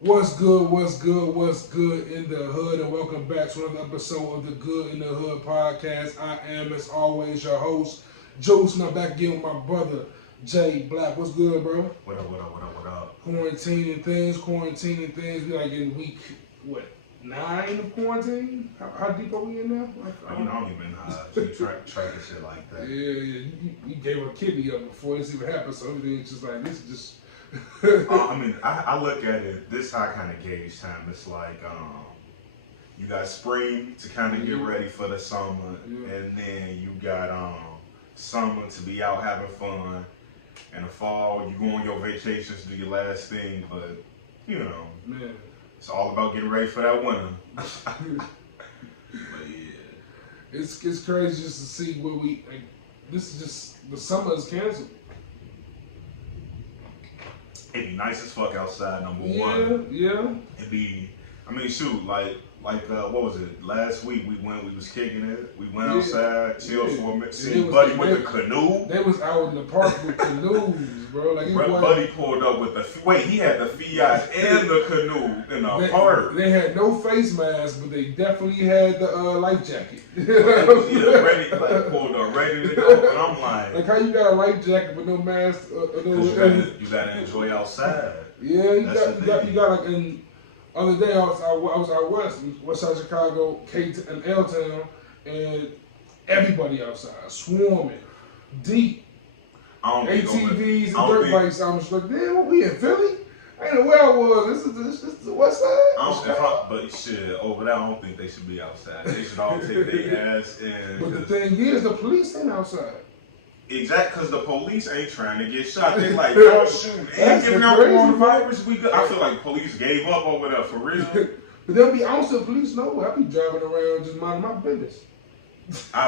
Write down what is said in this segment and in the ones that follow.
What's good, what's good, what's good in the hood, and welcome back to another episode of the Good in the Hood podcast. I am, as always, your host, Juice, and I'm back again with my brother, Jay Black. What's good, bro? What up, what up, what up, what up? Quarantining things. We like in week, what, 9 of quarantine? How deep are we in now? I don't even keep track of shit like that. Yeah, you gave a kidney up before this even happened, so everything's just like, this is just... I look at it, this how I kind of gauge time. It's like, you got spring to kind of get ready for the summer, and then you got summer to be out having fun, and the fall, you go on your vacations, do your last thing, but, you know, Man. It's all about getting ready for that winter. But yeah. It's crazy just to see where we, like, this is just, the summer is canceled. It'd be nice as fuck outside, number one. Yeah. It'd be, shoot, what was it? Last week we was kicking it. We went outside, chilled for a minute. See Buddy with the canoe. They was out in the park with canoes, bro. Like Buddy pulled up with he had the Fiat and the canoe in the park. They had no face mask, but they definitely had the life jacket. Pulled up, ready to go. And I'm like how you got a life jacket with no mask? You gotta enjoy outside. Yeah, you got like in. Other day I was out west side Chicago, and L Town, and everybody outside, swarming, deep. ATVs and dirt bikes. I'm just like, damn, what, we in Philly? I ain't know where I was. This is the west side. But shit, over there, I don't think they should be outside. They should all take their ass in. But the thing is, the police ain't outside. Exactly, because the police ain't trying to get shot. They like, yo, shoot, ain't giving out coronavirus. I feel like police gave up over there for real. But they'll be also police nowhere. I be driving around just minding my business. I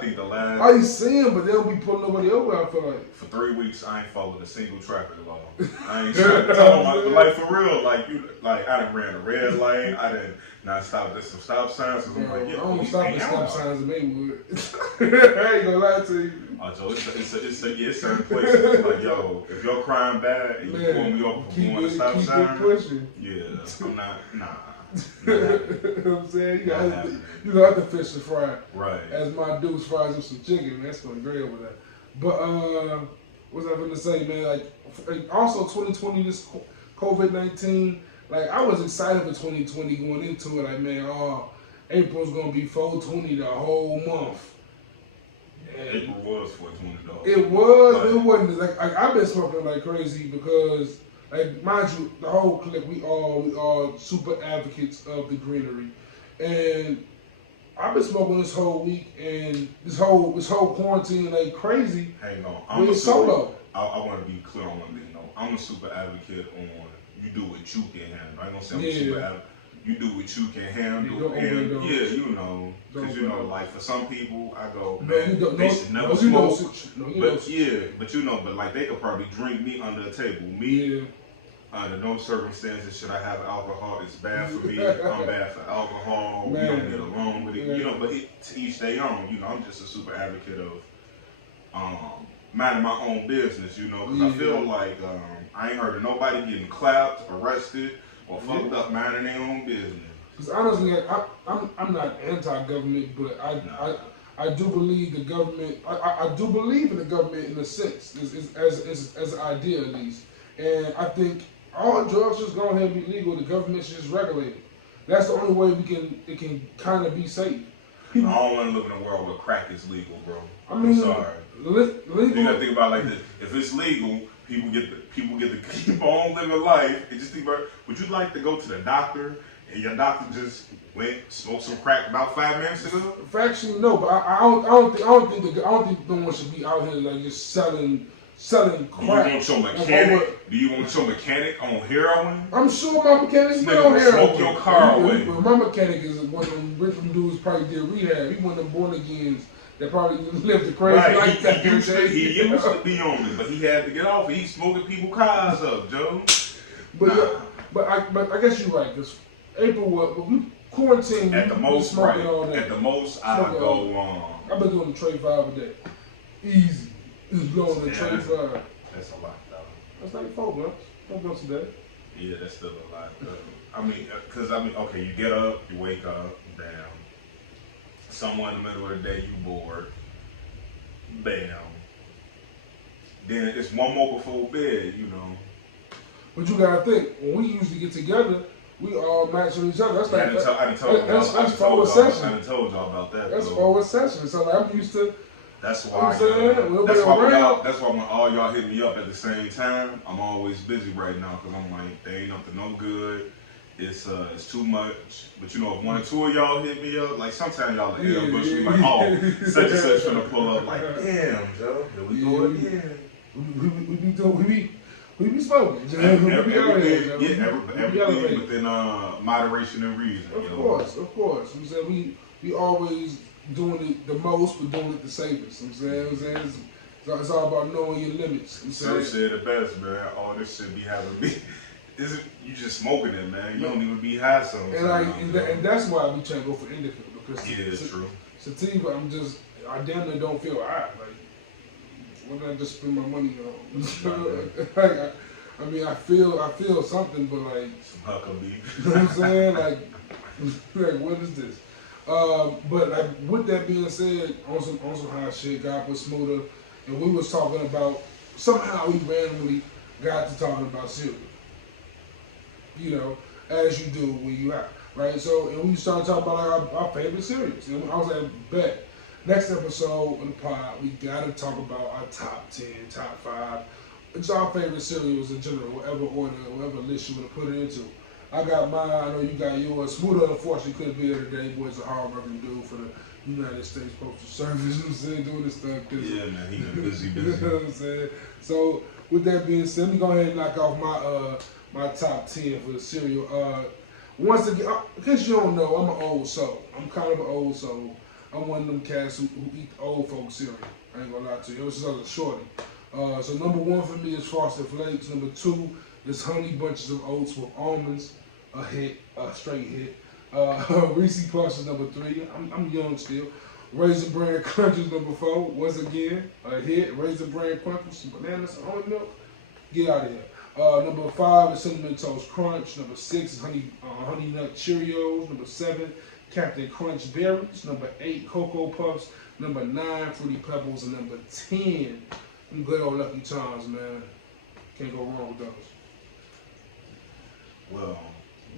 think the last... I ain't see them, but they'll be pulling nobody over, I feel like. For 3 weeks, I ain't followed a single traffic law. I ain't trying to tell them, like, for real, I done ran a red light, I done not stopped at some stop signs, because I'm like, yeah, I don't stop at stop signs in Maywood. I ain't gonna lie to you. Oh, Joe, it's certain places, like, yo, if your crime bad, and you pull me off for going to stop sign, yeah, I'm not, nah. You know what I'm saying? You got the fish to fry. Right. As my dudes fries with some chicken, man. That's going great over there. But what's I gonna say, man? Like also 2020, this COVID-19. Like I was excited for 2020 going into it. Like man, April's gonna be 420 the whole month. And April was 420 though. It was. It wasn't like I've been smoking like crazy because. Like mind you, the whole clique, we all super advocates of the greenery, and I've been smoking this whole week and this whole quarantine like crazy. Hang on, I'm solo. I want to be clear on one thing though. I'm a super advocate on you do what you can handle. I ain't gonna say I'm a super advocate. You do what you can handle, because like for some people, I go, they should never smoke. But like they could probably drink me under the table. Me, under no circumstances should I have alcohol. It's bad for me. I'm bad for alcohol. We don't get along with it, But to each their own. I'm just a super advocate of minding my own business. Because I feel like I ain't heard of nobody getting clapped, arrested. Or fucked up minding their own business. Because honestly, I'm not anti-government, but I do believe the government. I do believe in the government in a sense, as an idea at least. And I think all drugs just go ahead and be legal. The government should just regulate it. That's the only way it can kind of be safe. I don't want to live in a world where crack is legal, bro. I'm sorry. Legal. You gotta think about it like this: if it's legal. People get to keep on living life and just think about. Would you like to go to the doctor and your doctor just went smoked some crack about 5 minutes ago? Factually, no, but I don't think no one should be out here like just selling crack. Do you want your mechanic on heroin? I'm sure my mechanic's been on heroin. Smoke your car away. My mechanic is one of them rich dudes probably did rehab. He one of them born agains. That probably lived a crazy life that he used to be on it, but he had to get off. He's smoking people's cars up, Joe. But I guess you're right. Because April, we quarantined. At the most, right. All day. At the most, I go. I've been doing the trade 5 a day. Easy. Just blowing the trade 5. That's a lot, though. That's like 4 months. 4 months a day. Yeah, that's still a lot. Okay, you get up, you wake up, bam. Somewhere in the middle of the day, you bored, bam. Then it's one more before bed, you know. But you gotta think, when we usually get together, we all match on each other. That's like that's forward session. I done told y'all about that. That's forward session. So like, I'm used to. That's why. That's why when all y'all hit me up at the same time, I'm always busy right now because I'm like, they ain't up to no good. It's too much. But you know, if one or two of y'all hit me up, like sometimes y'all like, like, oh, such and such finna pull up. Like, damn, Joe, here we go again. We be smoking. Everything within moderation and reason. Of course. I'm saying we always doing it the most, but doing it the safest. I'm saying it's all about knowing your limits. Sir said it best, man. All this shit be having me. You just smoking it, man. You don't even be high sometimes. And that's why we try to go for indica because it's true. Sativa, I damn near don't feel high. Like, what did I just spend my money on? I mean, I feel something, but like some huckabee. You know what I'm saying? Like what is this? But like with that being said, on some high shit, God was smoother, and we was talking about somehow we randomly got to talking about cereal. You know, as you do when you out, right? So, and we started talking about our favorite cereals. And I was like, bet. Next episode of the pod, we gotta talk about our top 10, top 5. It's our favorite cereals in general, whatever order, whatever list you want to put it into. I got mine, I know you got yours. Smoother, unfortunately, couldn't be there today. Boy's a hard-working dude for the United States Postal Service, you know what I'm saying, doing this stuff. Yeah, man, he been busy. You know what I'm saying? So, with that being said, let me go ahead and knock off my top 10 for the cereal. Once again, in case you don't know, I'm an old soul. I'm kind of an old soul. I'm one of them cats who eat old folk cereal. I ain't gonna lie to you. It was just a shorty. So number 1 for me is Frosted Flakes. Number 2 is Honey Bunches of Oats with Almonds. A hit, a straight hit. Reese's Puffs is number 3. I'm young still. Raisin Bran Crunch is number 4. Once again, a hit. Raisin Bran Crunch with some bananas and almond milk. Get out of here. Number 5 is Cinnamon Toast Crunch. Number 6 is Honey Nut Cheerios. Number 7, Captain Crunch Berries. Number 8, Cocoa Puffs. Number 9, Fruity Pebbles. And number 10, them good old Lucky Charms, man. Can't go wrong with those. Well,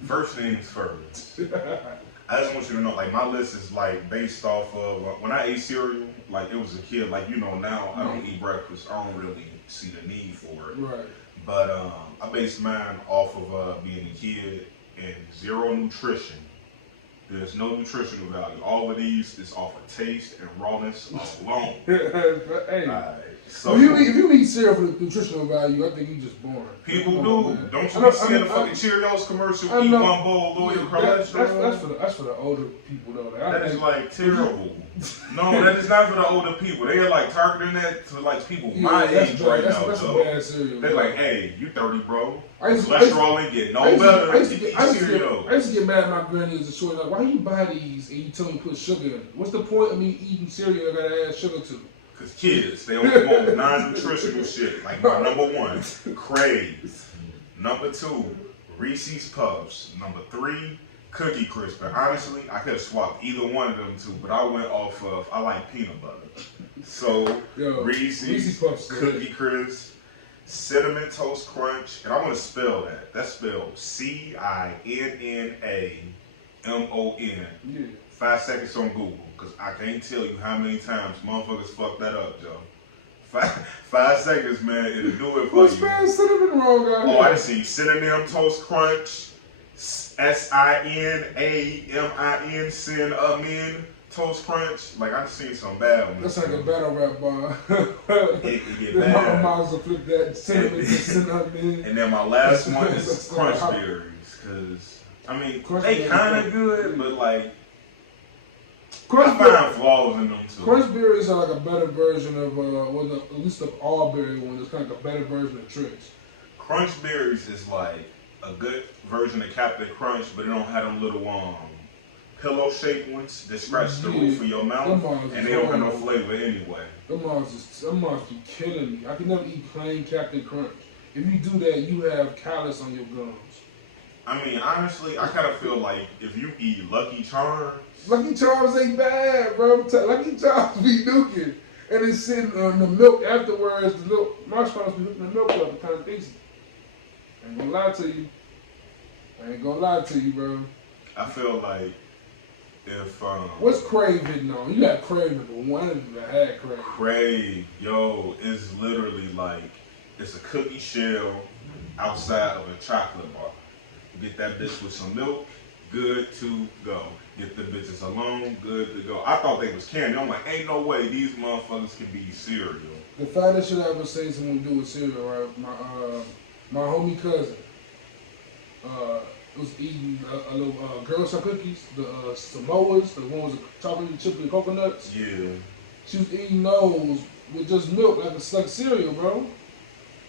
first things first. I just want you to know, like, my list is, like, based off of, when I ate cereal, like, it was a kid, like, you know, now I don't eat breakfast. I don't really see the need for it. Right. But I based mine off of being a kid and zero nutrition. There's no nutritional value. All of these is off of taste and rawness alone. Hey. So if you eat cereal for the nutritional value, I think you just boring. People do. Don't you be seeing the fucking Cheerios commercial? Eat one bowl, lower your cholesterol. That's for the older people though. That is like terrible. No, that is not for the older people. They are like targeting that to like people my age right now. That's a bad cereal. They're like, hey, you 30, bro. Cholesterol ain't get no better. I used to get mad at my granny as a short. Like, why you buy these and you tell me to put sugar in it? What's the point of me eating cereal I gotta add sugar to? Because kids, they only want non-nutritional shit. Like number 1, Craze. Number 2, Reese's Puffs. Number 3, Cookie Crisp. And honestly, I could have swapped either one of them two, but I went off of, I like peanut butter. So, Reese's Puffs, Cookie Crisp, Cinnamon Toast Crunch, and I want to spell that. That's spelled CINNAMON. Yeah. 5 seconds on Google, because I can't tell you how many times motherfuckers fuck that up, Joe. 5 seconds, man, it'll do it for What's you. What's cinnamon wrong, guys? Oh, I see Cinnamon Toast Crunch, SINAMIN, Cinnamon Toast Crunch. Like, I've seen some bad ones. That's like a battle rap bar. It can get bad. My miles will flip that cinnamon to cinnamon. And then my last one is Crunch Berries, because, I mean, they kind of good, but like, I find flaws in them too. Crunch Berries are like a better version of, at least of all berry ones, it's kind of like a better version of Trix. Crunch Berries is like a good version of Captain Crunch, but it don't have them little pillow-shaped ones that scratch the roof of your mouth, and they don't have no flavor anyway. Them moms be killing me. I can never eat plain Captain Crunch. if you do that, you have callus on your gums. I mean, honestly, I kind of feel like if you eat Lucky Charms. Lucky Charms ain't bad, bro. Lucky Charms be nuking. And it's sitting on the milk afterwards. The little marshmallows be hooking the milk up. It's kind of decent. I ain't gonna lie to you, bro. I feel like if what's Crave hitting on? You got Crave number one. I had Crave. Crave, yo, is literally like it's a cookie shell outside of a chocolate bar. Get that bitch with some milk, good to go. Get the bitches alone, good to go. I thought they was candy. I'm like, ain't no way these motherfuckers can be cereal. The fattest shit I ever seen someone do with cereal, right? My homie cousin was eating a little Girl Scout cookies, the Samoas, the ones with chocolate chip and coconuts. Yeah. She was eating those with just milk, like cereal, bro.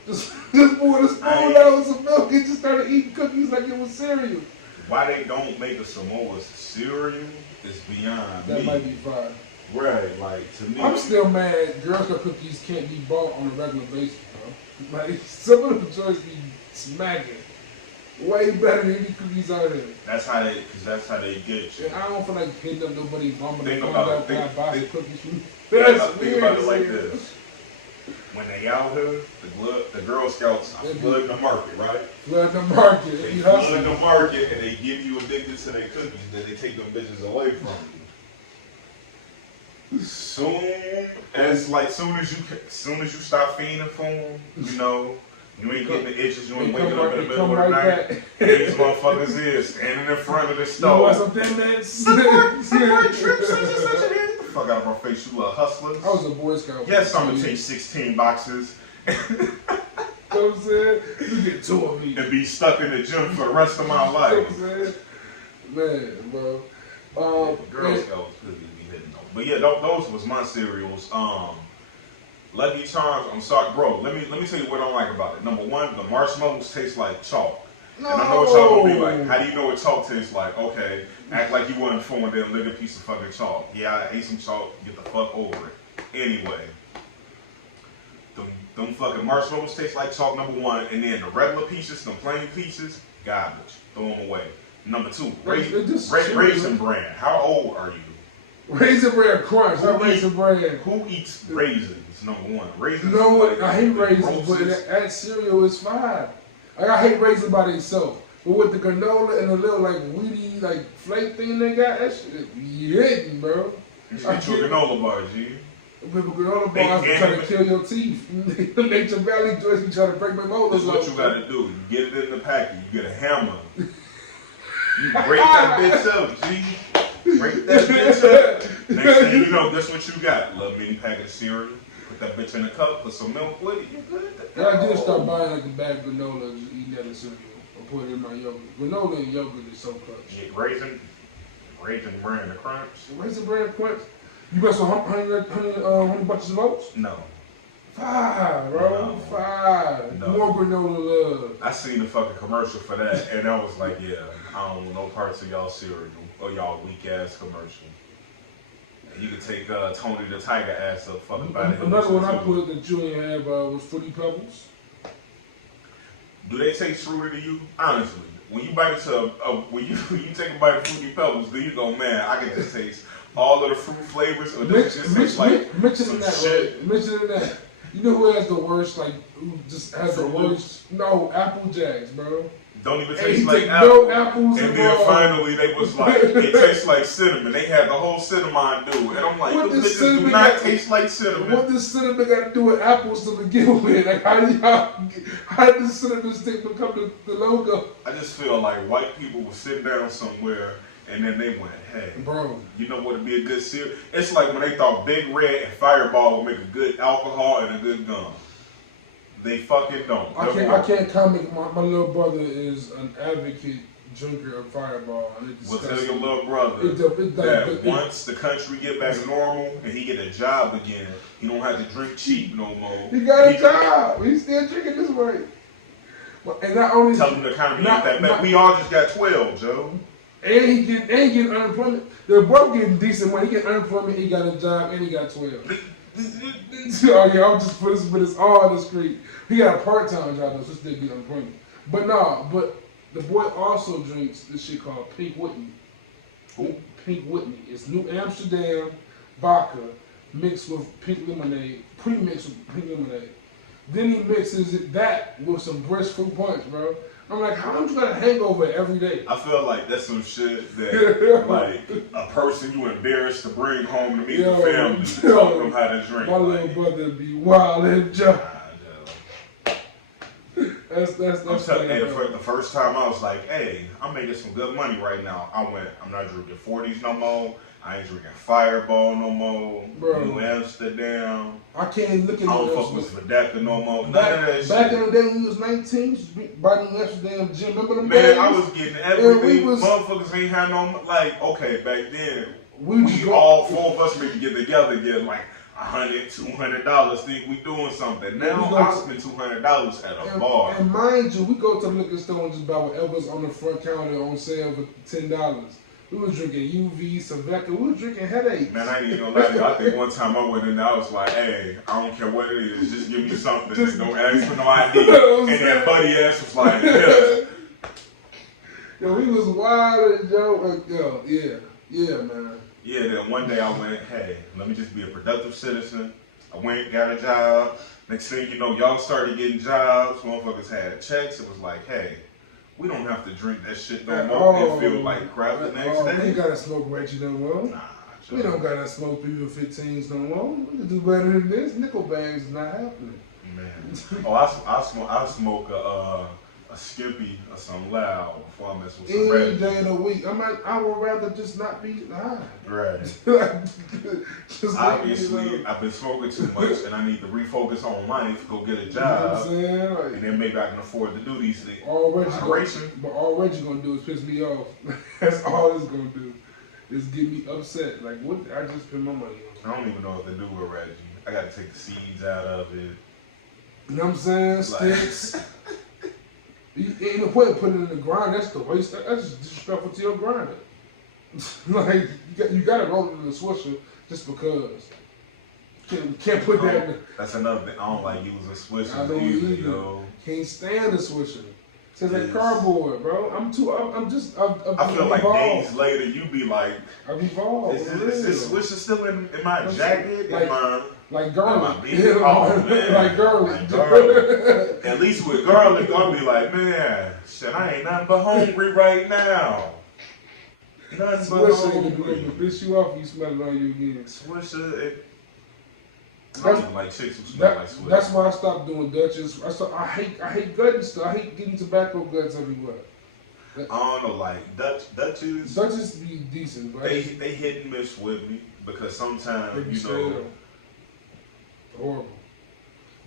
Just poured a spoon out with some milk and just started eating cookies like it was cereal. Why they don't make a Samoa cereal is beyond me. That might be fine. Right, like to me. I'm still mad Girl Scout cookies can't be bought on a regular basis, bro. Like some of them joints be smacking. Way better than any cookies out there. That's how they get you. And I don't feel like hitting up nobody's mama Think to about buy it. cookies from. Think about it like this. When they out here, the Girl Scouts are flooding the market, right? Flooding the market. They flood the market and they give you addicted to their cookies, then they take them bitches away from you. Soon as you stop feeding for them, you know, you ain't getting the itches, you ain't waking up in the middle of the night. These motherfuckers is standing in front of the stove. You want some Thin-Mints? Fuck out of my face, you little hustlers. I was a Boy Scout. Yes, I'm gonna take 16 boxes. You know what I'm saying? You get 2 of me. And be stuck in the gym for the rest of my life. You know what I'm saying? Man, bro. Girl Scouts could be hitting them. But yeah, those was my cereals. Lucky Charms, I'm sorry, bro. Let me tell you what I don't like about it. Number one, the marshmallows taste like chalk. No. And I know what y'all gonna be like. How do you know what chalk tastes like? Okay, act like you wasn't informed and lick a piece of fucking chalk. Yeah, I ate some chalk. Get the fuck over it. Anyway, them fucking marshmallows taste like chalk. Number one, and then the regular pieces, the plain pieces, garbage. Throw them away. Number two, Raisin Bran. How old are you? Raisin Bran Crunch. Raisin Bran. Who eats raisins? Number one, raisins. No, I hate raisins, but that cereal is fine. Like, I hate raisins by themselves. But with the granola and the little like weedy like flake thing they got, that shit be hitting, bro. You get your granola bar, G. People granola bars be trying to kill your teeth. Nature Valley joints be trying to break my molars. That's what you gotta do. You get it in the packet. You get a hammer. You break that bitch up, G. Break that bitch up. Next thing you know, guess what you got? A little mini packet of cereal. Put that bitch in a cup, put some milk with it, you good? Yeah, I did start buying like a bag of granola and just eating that in cereal. Or put it in my yogurt. Granola and yogurt is so clutch. Yeah, Raisin Bran the Crunch. Raisin Bran Crunch? You got some honey bunches of oats? No. 5, bro. No. 5. No. More granola love. I seen the fucking commercial for that, and I was like, yeah, I don't want no parts of y'all cereal or y'all weak ass commercial. You could take Tony the Tiger ass up fucking by the head. Another one I put that you ain't have was Fruity Pebbles. Do they taste fruity to you? Honestly, when you bite into when you take a bite of Fruity Pebbles, do you go, man, I can just taste all of the fruit flavors, or does it just taste like some shit? Mentioning that, you know who has the worst, like, who just has the worst? No, Apple Jacks, bro. Don't even taste like apple. No apples and then finally they was like, it tastes like cinnamon. They had the whole cinnamon do. And I'm like, those bitches do not taste like cinnamon. What does cinnamon got to do with apples to begin with? Like, how did the cinnamon stick become the logo? I just feel like white people were sitting down somewhere and then they went, hey, bro, you know what would be a good cereal? It's like when they thought Big Red and Fireball would make a good alcohol and a good gum. They fucking don't. I can't comment. My little brother is an advocate drinker of Fireball. And well, tell your little brother that once the country get back to normal and he get a job again, he don't have to drink cheap no more. He got a job. He's still drinking this way. And not only tell him the economy ain't that bad. We all just got 12, Joe. And he getting unemployment. They're both getting decent money. He get unemployment. He got a job, and he got 12. Oh yeah, I'm just put this, but it's all discreet. He got a part-time job though, so still get unemployment. But the boy also drinks this shit called Pink Whitney. Who? Pink Whitney. It's New Amsterdam vodka mixed with pink lemonade, pre-mixed with pink lemonade. Then he mixes that with some brisk fruit punch, bro. I'm like, how much you got a hangover every day? I feel like that's some shit that, like, a person you embarrassed to bring home to meet the family, telling them how to drink. My little brother be wild and jump. That's the first time I was like, hey, I'm making some good money right now. I'm not drinking 40s no more. I ain't drinking Fireball no more. Bro. New Amsterdam. I can't look at I don't fuck with Vodka no more. Back in the day when you was 19, by New Amsterdam gym. Remember them days? Man, I was getting everything. Motherfuckers ain't had no, like, okay, back then, we all 4 of us maybe get together and get like $100, $200, think we doing something. Now I spend $200 at a bar. And mind you, we go to the liquor store and just buy whatever's on the front counter on sale for $10. We was drinking UV, Savecca. We was drinking Headache. Man, I ain't even gonna lie to you. I think one time I went in there, I was like, hey, I don't care what it is, just give me something. Just don't ask for no ID. And that buddy ass was like, yeah. Yo, we was wild and yo, yeah, man. Yeah, then one day I went, hey, let me just be a productive citizen. I went, got a job. Next thing you know, y'all started getting jobs. Motherfuckers had checks. It was like, hey, we don't have to drink that shit no more and feel like crap the next day. We ain't gotta smoke Reggie no more. Nah, we don't gotta smoke 315s no more. We can do better than this. Nickel bags is not happening. Man. Oh, I smoke a Skippy or some loud before I mess with some Reggie. Any day of the week. I would rather just not be high. Right. Obviously, I've been smoking too much and I need to refocus on life, go get a job, you know what I'm saying? Like, and then maybe I can afford to do these things. All Reggie gonna do is piss me off. That's all it's gonna do. Is get me upset. Like, what I just spend my money on. I don't even know what to do with Reggie. I gotta take the seeds out of it. You know what I'm saying? Sticks. Ain't no point in putting it in the grind. That's the waste. That's just disrespectful to your grinder. Like you got to roll it in the swisher just because. Can't put that. In that's another thing. I don't like using swishers. I don't either. Can't stand the swisher. It's like cardboard, bro. I'm I feel like evolved. days later you be like, I've evolved. Is this swisher still in my jacket? Like garlic. Oh, man. Like garlic. At least with garlic, I'll be like, man, shit, I ain't nothing but hungry right now. Nothing but hungry. It piss you off if you smell it on you again. Swisher, I don't even like chicks who smell like Swisher. That's why I stopped doing Dutchess. I hate gutting stuff. I hate getting tobacco guts everywhere. I don't know, like Dutchess. Dutchess be decent, but they hit and miss with me because sometimes horrible.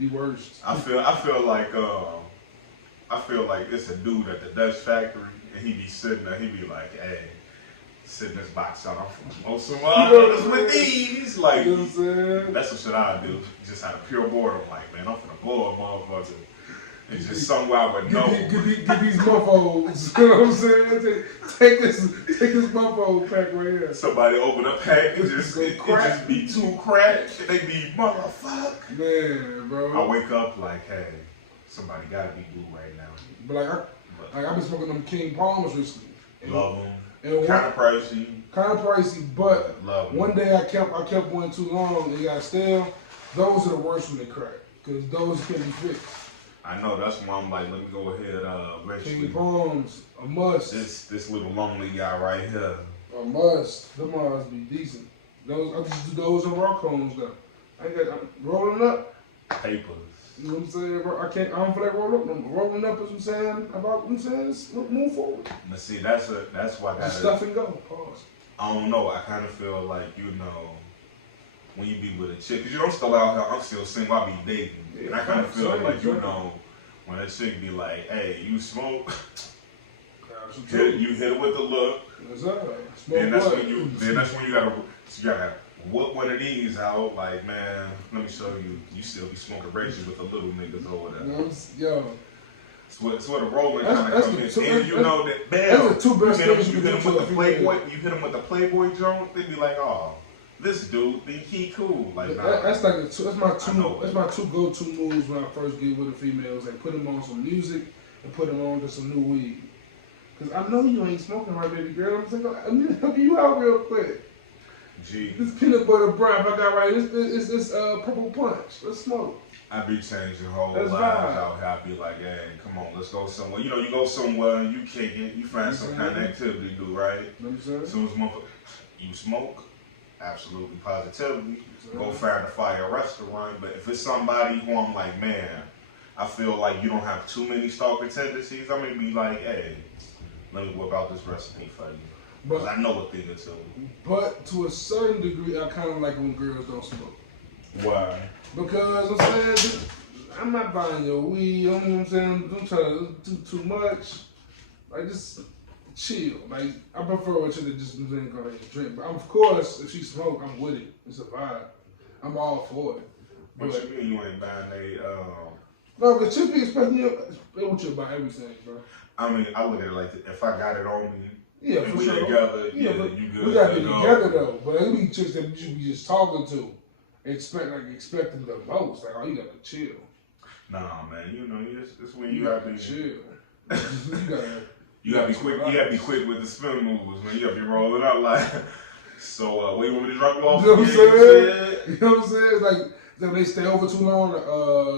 The worst. I feel like it's a dude at the Dutch factory and he be sitting there, he be like, hey, sitting this box out, I'm finna some motherfuckers with these. Like, you know what I'm saying? That's what shit I do. Just out of pure boredom, like, man, I'm finna blow a motherfucker. It's just somewhere I would know. Get these muffos. You know what I'm saying? Take this muffo pack right here. Somebody open a pack and it just be too cracked and they be motherfuck. Man, bro. I wake up like, hey, somebody gotta be blue right now. But I've been smoking them King Palms recently. Love them. Kind of pricey, but one day I kept one too long and got stale. Those are the worst when they crack because those can be fixed. I know, that's why I'm like, let me go ahead, King Palms, a must. This little lonely guy right here. A must. Them must be decent. I just do those in raw cones though. I'm rolling up. Papers. You know what I'm saying? I don't feel like rolling up no more. Rolling up is what I'm saying. Move forward. But see, that's why I gotta stuff and go. Pause. I don't know. I kind of feel like, when you be with a chick, because I'm still out here, I'm still single, I be dating. Yeah, and I kind of feel like, when a chick be like, hey, you smoke, you hit it with the look. Then that's when you gotta whip one of these out, like, man, let me show you, you still be smoking Reggie with the little niggas over there. Yo. It's where the rolling kind of comes in. And you know that, bam, you hit them with the Playboy, you hit them with the Playboy joint, they be like, oh, this dude think he cool. Like, that's like that's my two go-to moves when I first get with the females. Like put them on some music and put them on to some new weed. Cause I know you ain't smoking right, baby girl. I'm saying, I'm gonna help you out real quick. Gee. This peanut butter broth I got right. This purple punch. Let's smoke. I be changing whole lives out here. I be like, hey, come on, let's go somewhere. You know, you go somewhere, you kick it, you find some kind of activity to do, right? As soon as you smoke, absolutely, positively, go find a fire restaurant. But if it's somebody who I'm like, man, I feel like you don't have too many stalker tendencies, I'm gonna be like, hey, let me whip out this recipe for you. Because I know a thing or two. But to a certain degree, I kind of like when girls don't smoke. Why? Because I'm saying, I'm not buying your weed, you know what I'm saying? Don't try to do too much. Like, just chill. Like, I prefer a chick that just go ahead and drink. But of course, if she smoke, I'm with it. It's a vibe. I'm all for it. But what you mean you ain't buying No, because chicks be expecting you, they want you to buy everything, bro. I mean, I look at it like, if I got it on me, yeah, for we sure. Together, yeah, but you good. We gotta be together though. But there be chicks that you be just talking to, expecting the most. Like, oh, you gotta chill. Nah, man, you know, it's when you gotta be chill. you gotta be quick. You gotta be quick with the spin moves, man. You gotta be rolling out like. So, what you want me to drop you off? You know what I'm saying? You know what I'm saying? It's like they stay over too long.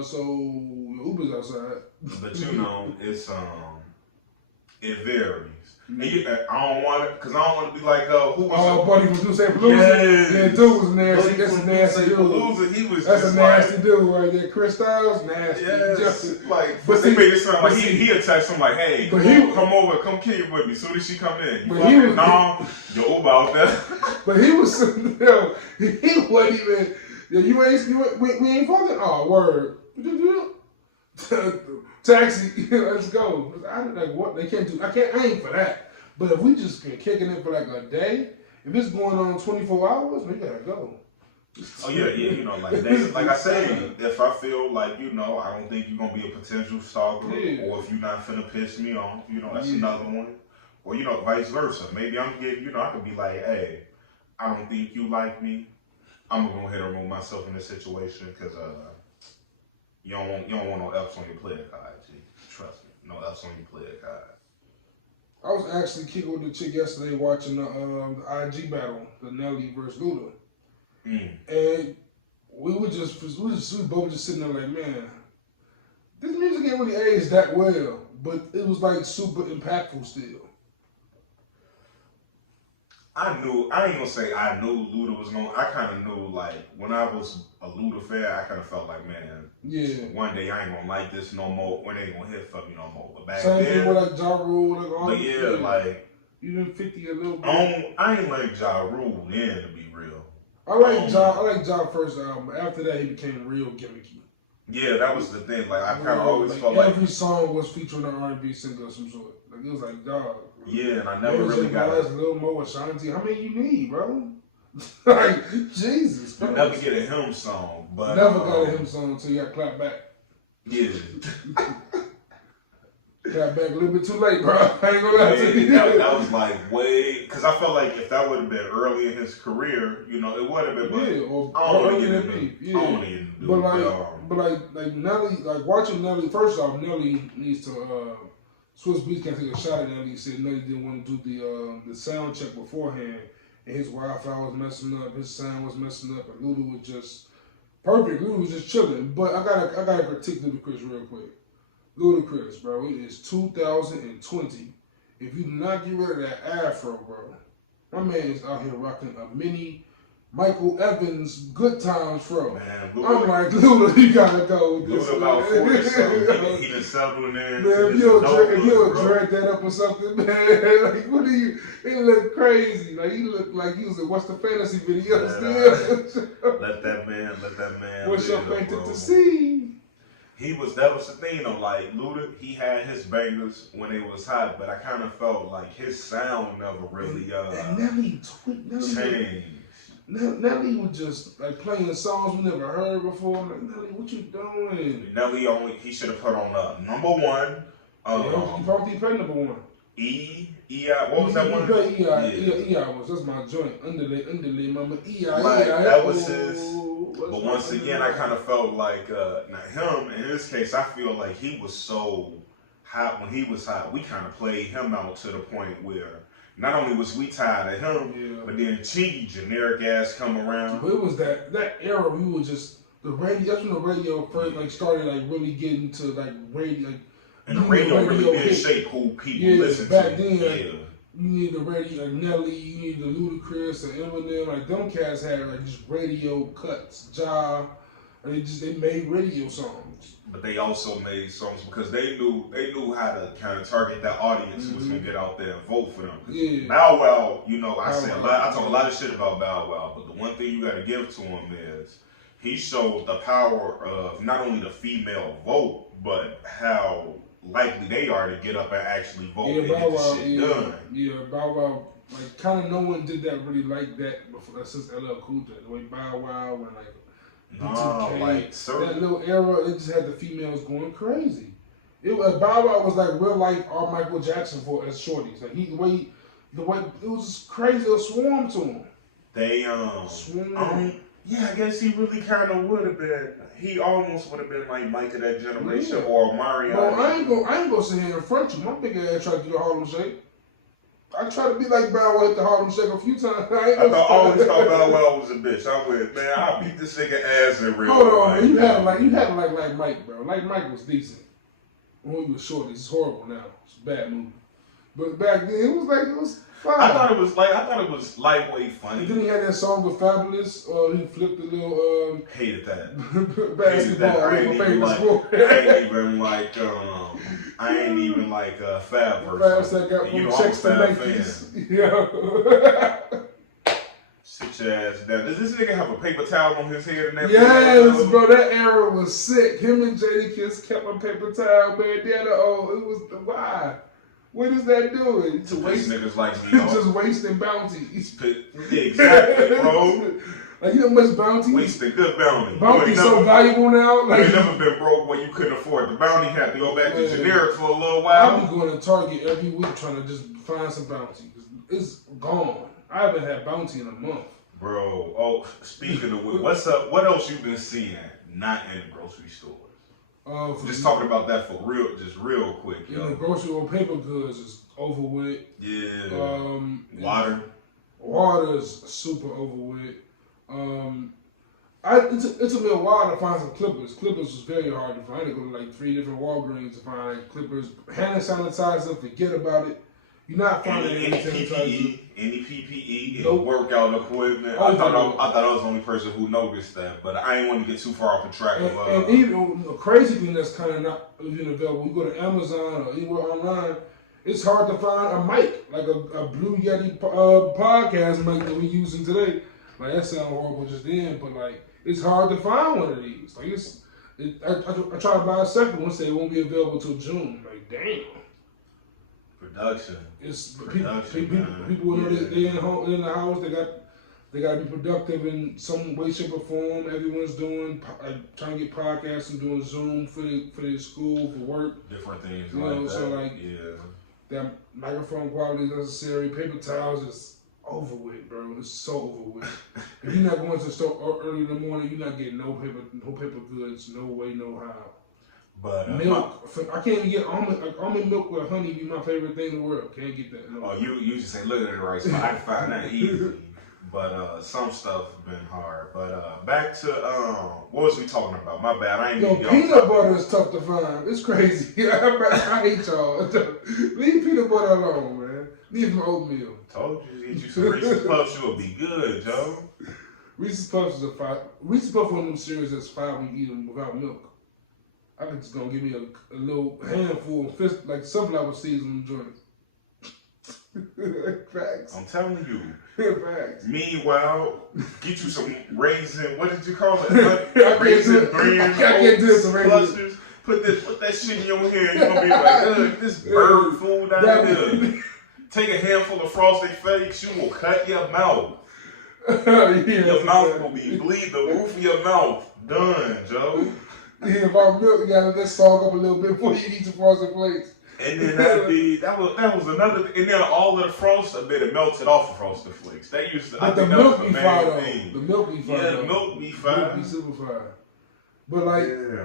So Uber's outside. But you know, it's it varies. And I don't want it, because I don't want to be like, who was Buddy from Duce Palooza? Yeah, dude was nasty. That's a nasty dude. That's a nasty dude right there. Chris Styles, nasty. Yes, but they made it sound like he attacked him like, hey, come over, come kill you with me. Soon as she come in, you fucking no, yo, about that. But he was, he wasn't even, we ain't fucking, oh, word. Taxi, let's go. I like what they can't do. I ain't for that. But if we just been kicking it for like a day, if it's going on 24 hours, we gotta go. Oh yeah, you know, like I say, if I feel like, you know, I don't think you're gonna be a potential stalker, or if you're not finna piss me off, you know, that's another one. Or, you know, vice versa. Maybe I'm getting, you know, I could be like, hey, I don't think you like me. I'm gonna go ahead and remove myself in this situation because you don't want no F's on your player card, G. Trust me, no F's on your player card. I was actually kicking with the chick yesterday watching the IG battle, the Nelly versus Luda, and we both just sitting there like, man, this music ain't really aged that well, but it was like super impactful still. I ain't gonna say I knew Luda was I kind of knew, like, when I was a Luda fan, I kind of felt like, man, one day I ain't gonna like this no more, when they ain't gonna hit for me no more. But back same then, thing with like Ja Rule, like all but yeah, like, even 50 a little bit. I ain't like Ja Rule then, to be real. I like Ja first album, but after that he became real gimmicky. Yeah, that was the thing. Like, I kind of always felt like every song was featuring an R&B singer of some sort. Like, it was like, dog. Yeah, and I never really got it. Lil Mo, Ashanti. How many you need, bro? Like, Jesus. You never get a him song, but never got a him song until you got clap back. Yeah. Clap back a little bit too late, bro. I ain't gonna lie to you. That was like way, because I felt like if that would have been early in his career, you know, it would have been. But or I don't want to get into it. I don't want to get into it. But like Nelly, like watching Nelly. First off, Nelly needs to. Swiss Beats can take a shot at Nelly. He said Nelly didn't want to do the sound check beforehand, and his Wi-Fi was messing up, his sound was messing up, and Luda was just perfect. Luda was just chilling. But I gotta critique Ludacris real quick. Ludacris, bro, it is 2020. If you do not get rid of that afro, bro, my man is out here rocking a mini Michael Evans Good Times fro. Man, I'm like, Luda, you gotta go with this. Luda about 40 something. He just settled in. Man, if you'll drag that up or something, man, like, what are you? He look crazy. Like, he looked like he was in What's the Fantasy video still. Let that man. What's your fantasy? That was the thing though, like, Luda, he had his bangers when they was hot, but I kind of felt like his sound never really changed. Nelly was just like playing songs we never heard before. I'm like, Nelly, what you doing? Nelly he should have put on number one. He probably played number one. E EI, what was that one? EI was, that's my joint. Underlay, mama. EI. Like, that was his. But once again, I kind of felt like, now him, in this case, I feel like he was so hot when he was hot. We kind of played him out to the point where not only was we tired of him, but then Cheeky, generic ass come around. But it was that era we were just, the radio, that's when the radio first like started like really getting to like radio, like, and the radio really did shape who people listen back to. Then, you need the radio, like Nelly, you need the Ludacris and Eminem, like them cats had like just radio cuts, job, and they made radio songs. But they also made songs because they knew how to kind of target that audience who was gonna get out there and vote for them. Yeah. Bow Wow, you know, I talk a lot of shit about Bow Wow, but the one thing you gotta give to him is he showed the power of not only the female vote, but how likely they are to get up and actually vote and get the shit done. Yeah, Bow Wow, like kind of no one did that really like that before, since LL Cool J. The way Bow Wow and like that little era, it just had the females going crazy. Bow Wow was like real life our Michael Jackson for us shorties. Like the way it was just crazy. It swarmed to him. They yeah, I guess he really kind of would have been. He almost would have been like Mike of that generation or Mario. Bro, I ain't gonna sit here in front of you. My big ass tried to do the Harlem Shake. I tried to be like Bow Wow at the Harlem Shake a few times. I always thought Bow Wow was a bitch. I went, man, I beat this nigga ass in real life. Hold on, man. You had like Mike, bro. Like Mike was decent when he was short. It's horrible now. It's a bad movie. But back then it was fine. I thought it was lightweight funny. And then he had that song with Fabulous. He flipped the little hated that basketball. I ain't even like Fab version. Fab got you checks to Nikes. Yeah. Sit your ass down. Does this nigga have a paper towel on his head and that? Yes, bro. That era was sick. Him and Jadakiss kept a paper towel, man. It was why. What is that doing? To waste niggas like me. Just wasting bounties. Exactly, bro. Like, you know much bounty? Wasting good bounty. Bounty's so valuable now. Like, you never been broke where you couldn't afford the bounty. Had to go back to generic for a little while. I'll be going to Target every week trying to just find some bounty. It's gone. I haven't had bounty in a month. Bro, speaking of which, what's up? What else you been seeing not in the grocery stores? Just talking about that for real, just real quick, yo. In the grocery or paper goods is over with. Yeah. Water is super over with. It took me a while to find some clippers. Clippers was very hard to find. I had to go to like 3 different Walgreens to find clippers. Hand sanitizer, forget about it. You're not finding any sanitizer. Any PPE, any workout equipment. I thought I was the only person who noticed that, but I ain't want to get too far off the track of. And even a crazy thing that's kind of not even available. You go to Amazon or anywhere online, it's hard to find a mic, like a Blue Yeti podcast mic that we're using today. Like, that sounds horrible just then, but like, it's hard to find one of these. Like, I tried to buy a second one, say it won't be available till June. Like, damn. Production. People know they in the house. They got to be productive in some way, shape, or form. Everyone's doing trying to get podcasts and doing Zoom for their school, for work. Different things, you know. So like, that microphone quality is necessary. Paper towels is over with, bro. It's so over with. If you're not going to the store early in the morning, you're not getting no paper goods. No way, no how. But milk, I can't even get almond milk with honey. Be my favorite thing in the world. Can't get that. No. Oh, you just ain't looking at the right spot. I can find that easy. But some stuff been hard. But back to what was we talking about? My bad. I ain't. Peanut butter is tough to find. It's crazy. I hate y'all. Leave peanut butter alone, man. Leave my oatmeal. Told you, get you some Reese's Puffs. You'll be good, Joe. Reese's Puffs is a 5. Reese's Puffs one of them cereals that's 5 when you eat them without milk. I could just gonna give me a little handful of fist, like sunflower seeds on the joint. Facts. I'm telling you. Facts. Meanwhile, get you some raisin. What did you call it? Raisin bran. Clusters. Put that shit in your hair. You're gonna be like, this bird food out here. Take a handful of Frosted Flakes. You will cut your mouth. Your mouth will be bleed. The roof of your mouth. Done, Joe. Yeah, about milk, you gotta let salt up a little bit before you eat your Frosted Flakes. And then that was another. And then all of the Frosted, it melted off of Frosted Flakes. That used to. But the milk be fire though. The milk be fire. Yeah, the milk be fire. The milk be super fire. But like,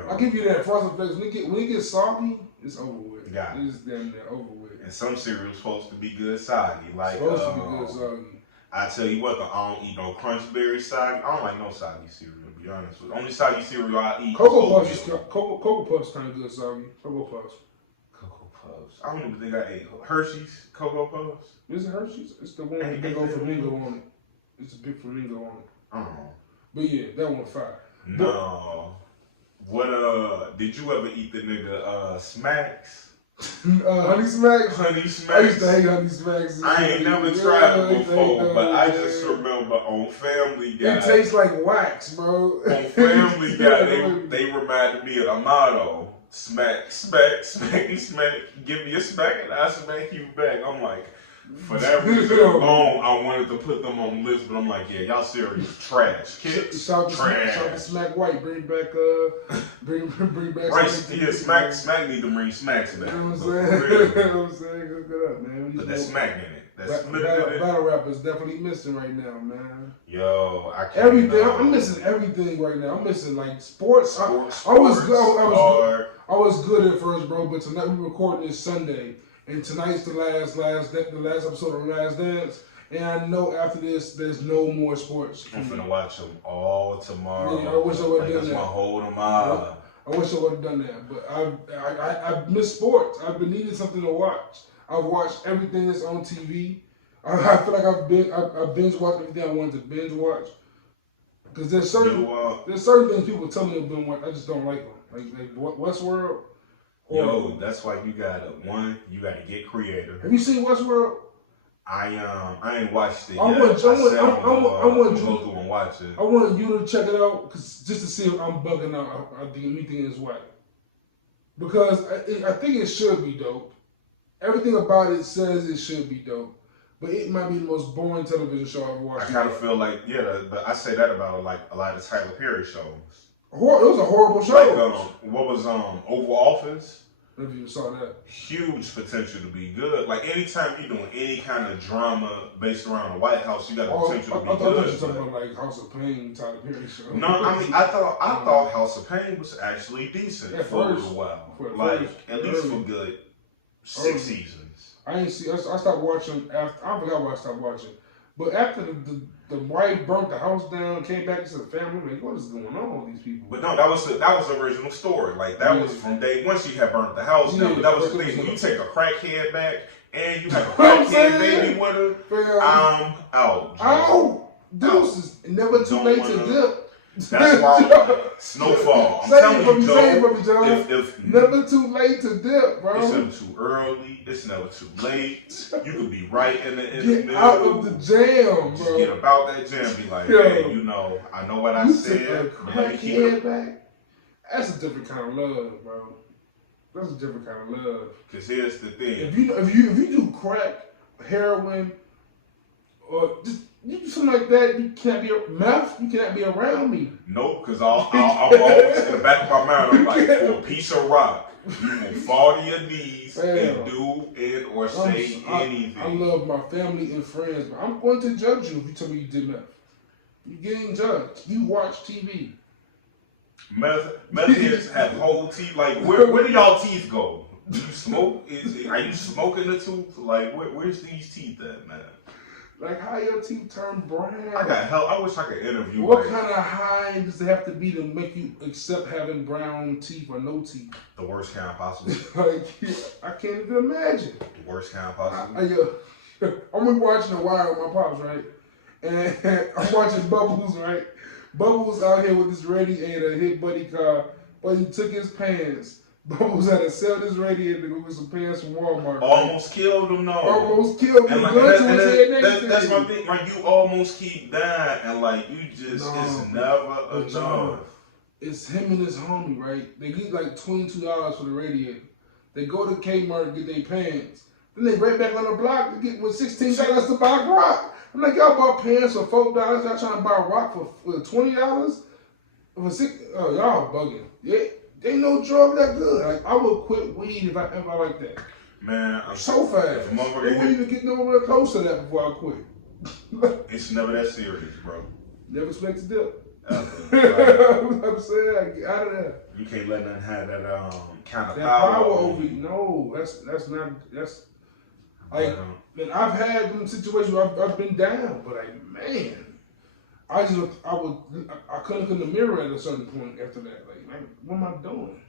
I give you that Frosted Flakes. When it gets soggy, it's over with. It's damn near over with. And some cereal's supposed to be good soggy. Like supposed to be good soggy. I tell you what, I don't eat no Crunch Berry soggy. I don't like no soggy cereal. To be honest with you, only soggy cereal I eat. Cocoa Puffs kind of good soggy. Cocoa Puffs. I don't even think I ate Hershey's Cocoa Puffs. Is it Hershey's? It's the one with the big old flamingo on it. It's a big flamingo on it. Oh. But yeah, that one fire. No. What did you ever eat the nigga Smacks? Honey Smacks? Honey Smacks. I used to hate Honey Smacks. I ain't never tried it before, but I just remember on Family Guy. It tastes like wax, bro. On Family Guy, they reminded me of the motto. Smack, smacky, smack. Give me a smack and I smack you back. I'm like, for that reason alone, I wanted to put them on the list, but I'm like, yeah, y'all serious trash. Kids, trash. Shout to Smack White, bring back, bring back. Right, yeah, Smack need to bring Smacks back. You know what I'm saying? You know what I'm saying? Good up, man. But that's Smack in it. That's battle rap is definitely missing right now, man. Yo, I can't. Everything. I'm missing everything right now. I'm missing like sports. I was good at first, bro. But tonight we're recording this Sunday, and tonight's the last episode of Last Dance. And I know after this, there's no more sports. I'm finna watch them all tomorrow. Yeah, I wish I would have done that. My whole tomorrow. I wish I would have done that, but I miss sports. I've been needing something to watch. I've watched everything that's on TV. I feel like I've binge watched everything I wanted to binge watch. Because there's certain things people tell me to binge watch. I just don't like them. Like Westworld. Yo, that's why you gotta get creative. Have you seen Westworld? I ain't watched it yet. I want you to go and watch it. I want you to check it out, just to see if I'm bugging out. I think anything is white. Because I think it should be dope. Everything about it says it should be dope, but it might be the most boring television show I've ever watched. I kind of feel like, but I say that about like a lot of Tyler Perry shows. It was a horrible show. Like, what was Oval Office? If you saw that, huge potential to be good. Like anytime you're doing any kind of drama based around the White House, you got the potential to be good. I thought you were talking about like House of Pain, Tyler Perry show. No, I mean I thought House of Pain was actually decent for a little while. At least for good 6 seasons. I stopped watching after. I forgot why I stopped watching. But after the wife burnt the house down, came back to the family, like, what is going on with these people? But no, that was the original story. Like that was from day one. She had burnt the house down. But that was the thing. When you take a crackhead back and you have a crackhead baby with her, I'm out. Ow! Deuces. Never too late to dip. That's why Snowfall. I'm telling you, Joe, if never too late to dip, bro. It's never too early. It's never too late. You could be right in the middle. Out of the jam, bro. Just get about that jam. Be like, hey, I know what I said. Crackhead back. That's a different kind of love, bro. That's a different kind of love. Because here's the thing. If you do crack, heroin, or just something like that, you can't be meth. You cannot be around me. Nope, because I'm always in the back of my mind. I'm like, for a piece of rock, you will fall to your knees and do it or say anything. I love my family and friends, but I'm going to judge you if you tell me you did meth. You're getting judged. You watch TV. Meth heads have whole teeth. Like, where do y'all teeth go? Do you smoke? Are you smoking the tooth? Like, where's these teeth at, man? Like, how your teeth turn brown? I wish I could interview. What kind of high does it have to be to make you accept having brown teeth or no teeth? The worst kind possible. Like, I can't even imagine. The worst kind possible. I'm watching The Wire with my pops, right? And I'm watching Bubbles, right? Bubbles out here with this radiator, hit Buddy car. Buddy took his pants. Bubbles had to sell this radiator to go get some pants from Walmart. Almost killed him, though. Almost killed him. That's my thing. Like, you almost keep dying, and like, you just, it's never enough. It's him and his homie, right? They get like $22 for the radiator. They go to Kmart and get their pants. Then they right back on the block to get with $16 to buy rock. I'm like, y'all bought pants for $4. Y'all trying to buy rock for $20? For $6? Y'all bugging. Yeah. Ain't no drug that good. Like, I would quit weed if I ever like that. Man, I'm so fast. They wouldn't even get nowhere close to that before I quit. It's never that serious, bro. Never expect to dip. Right. I'm saying, like, get out of there. You can't let nothing have that kind of that power over you. No, that's not like. And I've had them situations where I've been down, but like, man, I couldn't look in the mirror at a certain point after that. Like, what am I doing?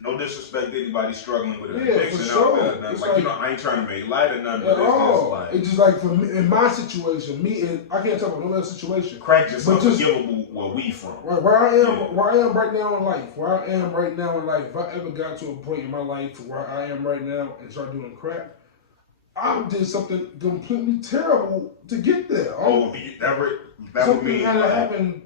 No disrespect to anybody struggling with an yeah, addiction. For sure. Like, I ain't trying to make light of nothing. At all. It's just like for me, in my situation, I can't talk about no other situation. Crack just unforgivable where we from. Right, where I am right now in life. If I ever got to a point in my life where I am right now and start doing crack, I did something completely terrible to get there. That would mean had to happen.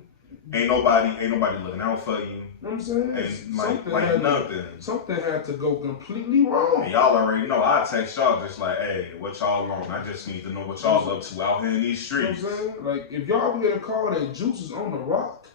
Ain't nobody looking out for you. You know what I'm saying? And nothing. Something had to go completely wrong. And y'all already know. I text y'all just like, hey, what y'all on? I just need to know what y'all up to out here in these streets. You know what I'm saying? Like, if y'all get a call that Juice is on the rock,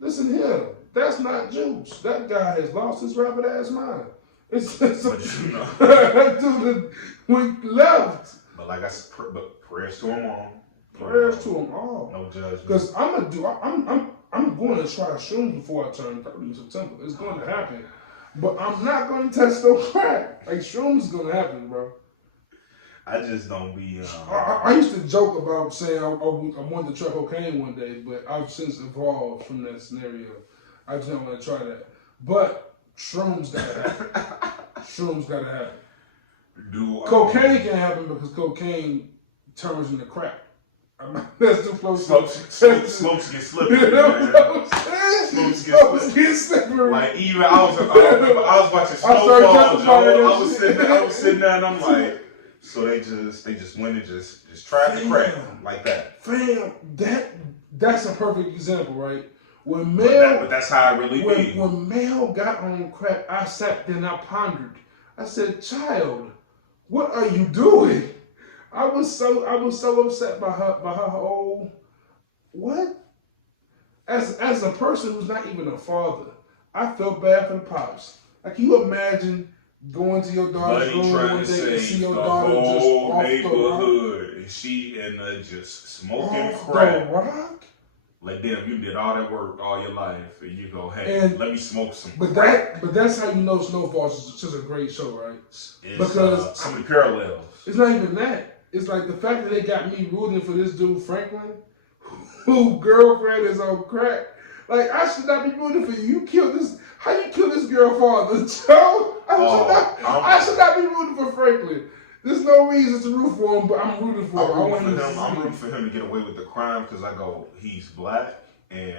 listen here. That's not Juice. That guy has lost his rabbit ass mind. But you know. That dude went left. But like I said, prayers to him all. Prayers to him all. No judgment. Because I'm going to try shrooms before I turn 30 in September. It's going to happen. But I'm not going to test no crack. Like, shrooms is going to happen, bro. I just don't be... I used to joke about saying I wanted to try cocaine one day, but I've since evolved from that scenario. I just don't want to try that. But shrooms got to happen. Shrooms got to happen. Cocaine can't happen because cocaine turns into crack. That's too close. Smokes get slippery. You know what I'm saying? Smokes get slippery. Like, even I was watching Snowfall, Joe. I was sitting there and I'm like, so they just went and just tried to crack like that. Fam, that's a perfect example, right? When Mel, but that's how it really be. When Mel got on crack, I sat there and I pondered. I said, "Child, what are you doing?" I was so upset by her whole what? As a person who's not even a father, I felt bad for the pops. Like, can you imagine going to your daughter's room one day and see your daughter just off neighborhood the rock? And she just smoking crack. The rock? Like, damn, you did all that work all your life, and you go, hey, let me smoke some but crack. But that's how you know Snowfall is just a great show, right? It's, because so many parallels. It's not even that. It's like the fact that they got me rooting for this dude Franklin, whose girlfriend is on crack. Like, I should not be rooting for you. You killed this. How you kill this girl father, Joe? I should not be rooting for Franklin. There's no reason to root for him, but I'm rooting for him. I'm rooting for him to get away with the crime because I go, he's black, and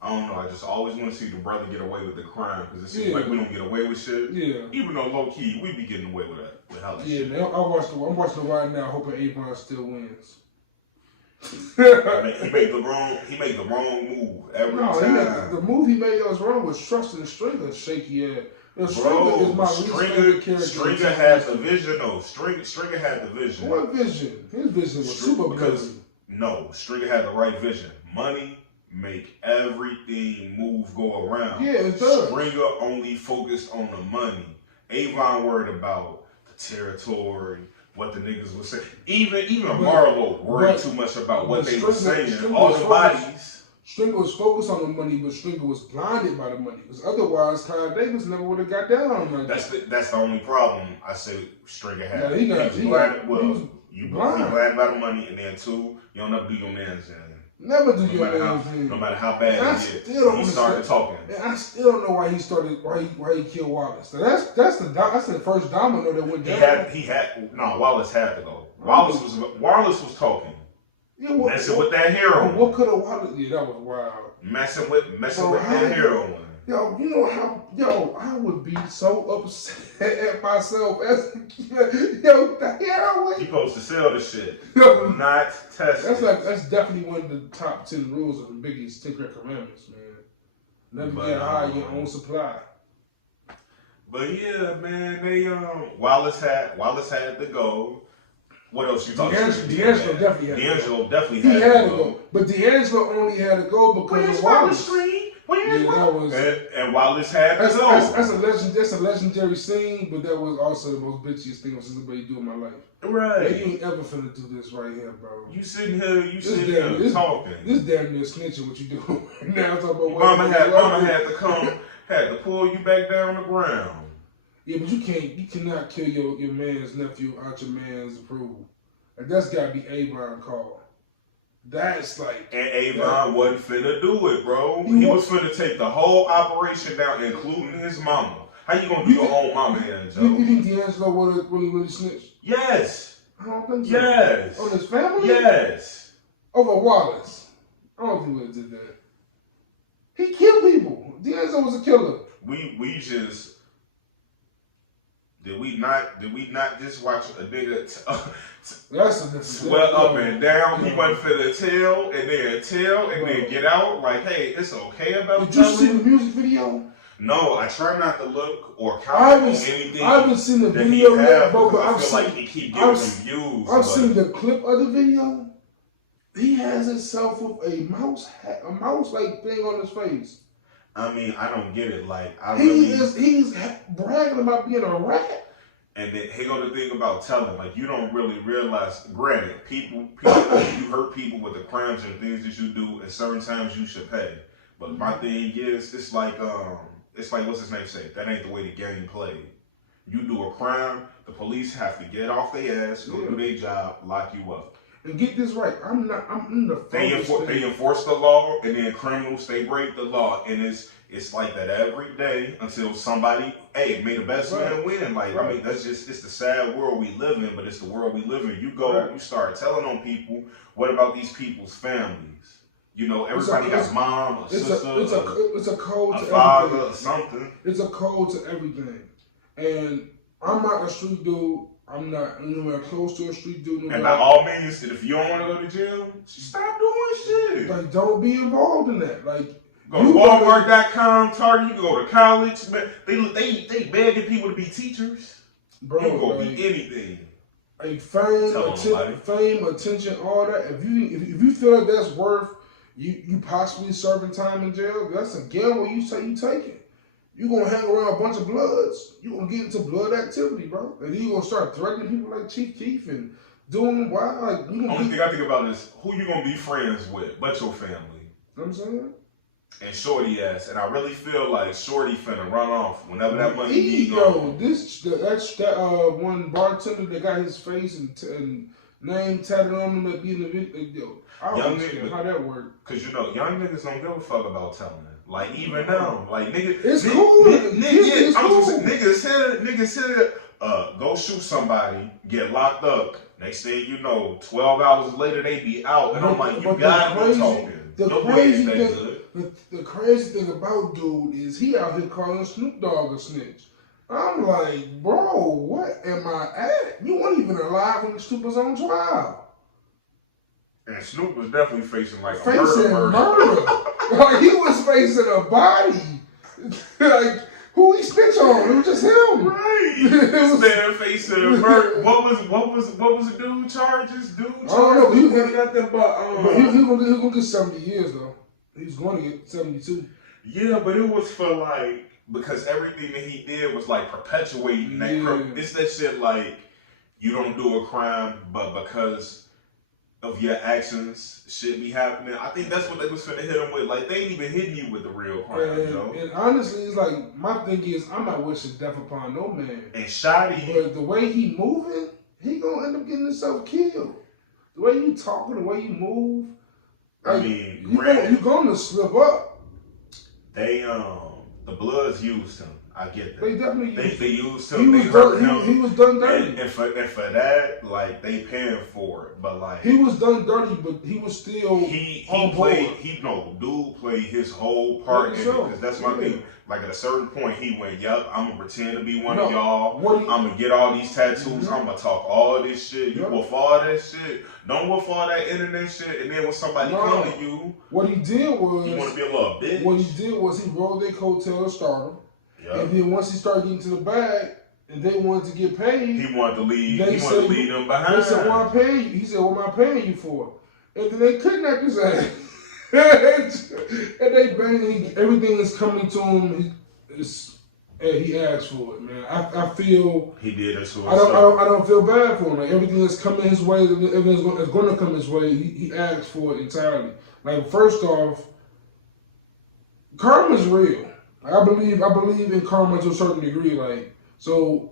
I don't know. I just always want to see the brother get away with the crime because it seems like we don't get away with shit. Yeah. Even though low key we be getting away with that. Yeah, man. I'm watching it right now, hoping Avon still wins. He made the wrong move every time. The move he made that was wrong was trusting Stringer shaky ass. Stringer is my least favorite character. Stringer has the vision though. Stringer had the vision. What vision? His vision was super because no, Stringer had the right vision. Money make everything go around. Yeah, it does. Stringer only focused on the money. Avon worried about the territory, what the niggas would say. Even Marlo worried too much about what they were saying. All the bodies. Stringer was focused on the money, but Stringer was blinded by the money. Because otherwise, Kyle Davis never would have got down on like that. That's the only problem I say Stringer had. Yeah, he was blinded. You blinded by the money, and then two, you don't never do your man's in. Never do your man's in. No matter how bad he started talking. And I still don't know why he killed Wallace. So that's the first domino that went down. Wallace had to go. Wallace was talking. Yeah, messing with that heroin. What could have Wallace? Yeah, that was wild. Messing with that heroin. Yo, you know how I would be so upset at myself as a kid. Yo, the heroin. You supposed to sell the shit, not test. That's definitely one of the top 10 rules of the Biggie's 10 Great Commandments, man. Never get high your own supply. But yeah, man, they Wallace had to go. What else you talking about? D'Angelo definitely had to go. He had to go. But D'Angelo only had to go because of Wallace. Where's yeah, that was. And while this happened, that's a legendary scene, but that was also the most bitchiest thing I've seen anybody do in my life. Right. Like, you ain't ever finna do this right here, bro. You sitting here talking. This damn near snitching what you doing. Now I'm talking about Mama had to pull you back down the ground. Yeah, but you cannot kill your man's nephew out your man's approval. Like, that's gotta be Avon call. That's like... And Avon wasn't finna do it, bro. He was finna take the whole operation down, including his mama. How you gonna do your own mama here, Joe? You think D'Angelo really snitched? Yes. I don't think so. Yes. On his family? Yes. Over Wallace. I don't think he did that. He killed people. D'Angelo was a killer. We just... Did we not just watch a nigga swell up and down? He wasn't finna tell and then get out like, hey, it's okay about Did you see the music video? No, I try not to look or comment on anything. I haven't seen the video yet, bro, but I feel like it keep giving them views. I've seen the clip of the video. He has himself with a mouse like thing on his face. I mean, I don't get it. Like, he's bragging about being a rat. And then he go to think about telling. Like, you don't really realize. Granted, people, you hurt people with the crimes and things that you do. At certain times, you should pay. But my thing is, it's like what's his name say? That ain't the way the game played. You do a crime, the police have to get off their ass, go do their job, lock you up. And get this right, I'm in the they enforce the law, and then criminals, they break the law, and it's like that every day until somebody, hey, may the best man win. Like, I mean, it's the sad world we live in, but it's the world we live in. You go, you start telling on people, what about these people's families? You know, everybody has mom, a sister, it's a code to father, everything. Or something. It's a code to everything. And I'm not a street dude. I'm not anywhere close to a street dude. And by all means, if you don't want to go to jail, stop doing shit. Like, don't be involved in that. Like, go to Walmart.com, Target, you can go to college. They begging people to be teachers. Bro, you can go be anything. Like, fame, attention, all that. If you feel like that's worth you possibly serving time in jail, that's a gamble you say you take it. You gonna hang around a bunch of bloods. You gonna get into blood activity, bro. And you gonna start threatening people like Chief Keef and doing wild. Like, you only thing I think about is who you gonna be friends with, but your family. You know what I'm saying? And Shorty ass, and I really feel like Shorty finna run off whenever that money be gone. That one bartender that got his face and name tatted on him that be in the video. I don't understand how that worked. Cause you know, young niggas don't give a fuck about telling. Like, even now, like, niggas, it's cool. Niggas said, go shoot somebody, get locked up. Next thing you know, 12 hours later they be out, and I'm like, you gotta be talking. The crazy thing about dude is he out here calling Snoop Dogg a snitch. I'm like, bro, what am I at? You weren't even alive when Snoop was on trial. And Snoop was definitely facing like a murder. Like, he was facing a body. Like, who he snitch on? It was just him. Right. This man facing a murder. What was the dude charges? I don't know. He was gonna get 70 years though. He was going to get 72. Yeah, but it was for like, because everything that he did was like perpetuating that crime. It's that shit like, you don't do a crime, but because of your actions shit be happening. I think that's what they was finna hit him with. Like, they ain't even hitting you with the real crime, Joe. And honestly, it's like, my thing is, I'm not wishing death upon no man. And Shotty. But the way he moving, he gonna end up getting himself killed. The way you talking, the way you move. Like, I mean, you're gonna slip up. They, the Bloods used him. I get that. They definitely used him. He was done dirty. And for that, like, they paying for it. But like, he was done dirty, but he was still dude played his whole part in it. Because that's my thing. Like, at a certain point, he went, yup, I'm gonna pretend to be one of y'all. I'm gonna get all these tattoos. I'm gonna talk all this shit. You wolf all that shit. Don't wolf all that internet shit. And then when somebody come to you, what he did was, you wanna be a little bitch. What he did was he rode their coattail stardom. Yep. And then once he started getting to the bag, and they wanted to get paid, he wanted to leave. He wanted to leave them behind. They said, "Why am I paying you?" He said, "What am I paying you for?" And then they kidnapped his ass. and they bang, everything is coming to him. And he asked for it, man. I feel he did it to I don't feel bad for him. Like everything that's coming his way, everything that's going to come his way. He asked for it entirely. Like first off, karma's real. I believe in karma to a certain degree. Like so,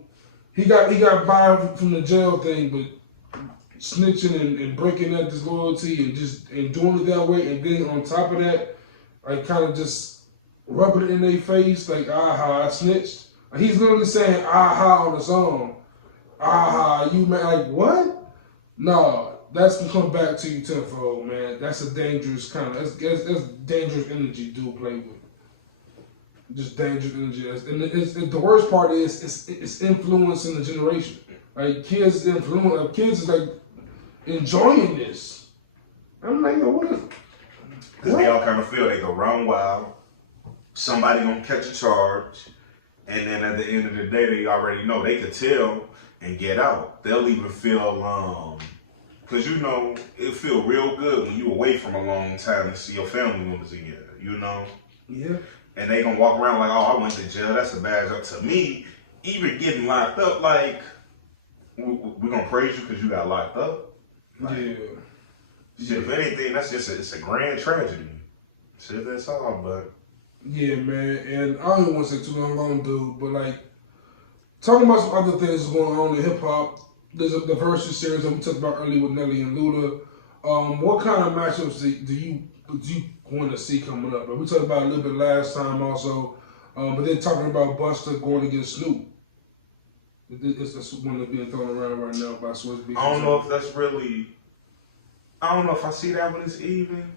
he got by from the jail thing, but snitching and breaking that disloyalty and doing it that way, and then on top of that, like kind of just rubbing it in their face, like aha, I snitched. Like, he's literally saying aha on the song. Aha, you man, like what? No, that's gonna come back to you tenfold, man. That's a dangerous kind of that's dangerous energy dude play with. Just dangerous energy. And the worst part is it's influencing the generation. Like kids kids is like enjoying this. I'm like, yo, what is? Because they all kind of feel they go run wild. Somebody gonna catch a charge, and then at the end of the day, they already know they could tell and get out. They'll even feel because you know it feel real good when you away from a long time and see your family members again. You know. Yeah. And they gonna walk around like, oh, I went to jail. That's a bad job. To me, even getting locked up, like we're gonna praise you because you got locked up. Like, yeah. Shit, if anything, that's just it's a grand tragedy. Shit, that's all, but. Yeah, man, and I don't even want to say too long, dude, but like talking about some other things going on in hip hop. There's the versus series that we talked about earlier with Nelly and Luda. What kind of matchups do you want to see coming up? We talked about it a little bit last time also, but then talking about Busta going against Snoop. It's one that's being thrown around right now by Swiss Beats. I don't know if that's really. I don't know if I see that when it's even.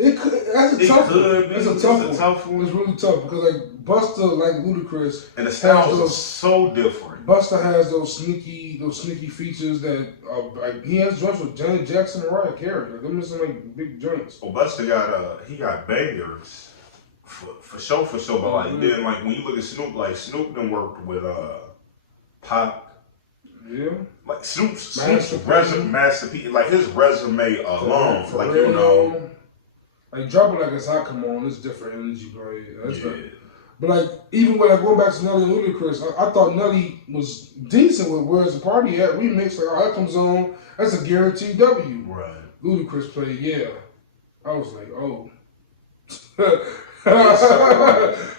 It could. That's a tough one. It's a tough one. It's really tough because like Busta, like Ludacris, and the styles are so different. Busta has those sneaky features that like he has joints with Janet Jackson and Mariah Carey. Like them are some like big joints. Well, Busta got bangers for sure. But like then like when you look at Snoop, like Snoop done worked with Pop. Yeah. Like Snoop's resume, masterpiece, like his resume alone, for like real, you know. Like Drop It Like It's Hot, come on, it's different energy, bro. Yeah. But like even when I go back to Nelly and Ludacris, I thought Nelly was decent with Where's the Party At remix. Like, that comes on, that's a guaranteed W. Right. Ludacris played, yeah. I was like, oh.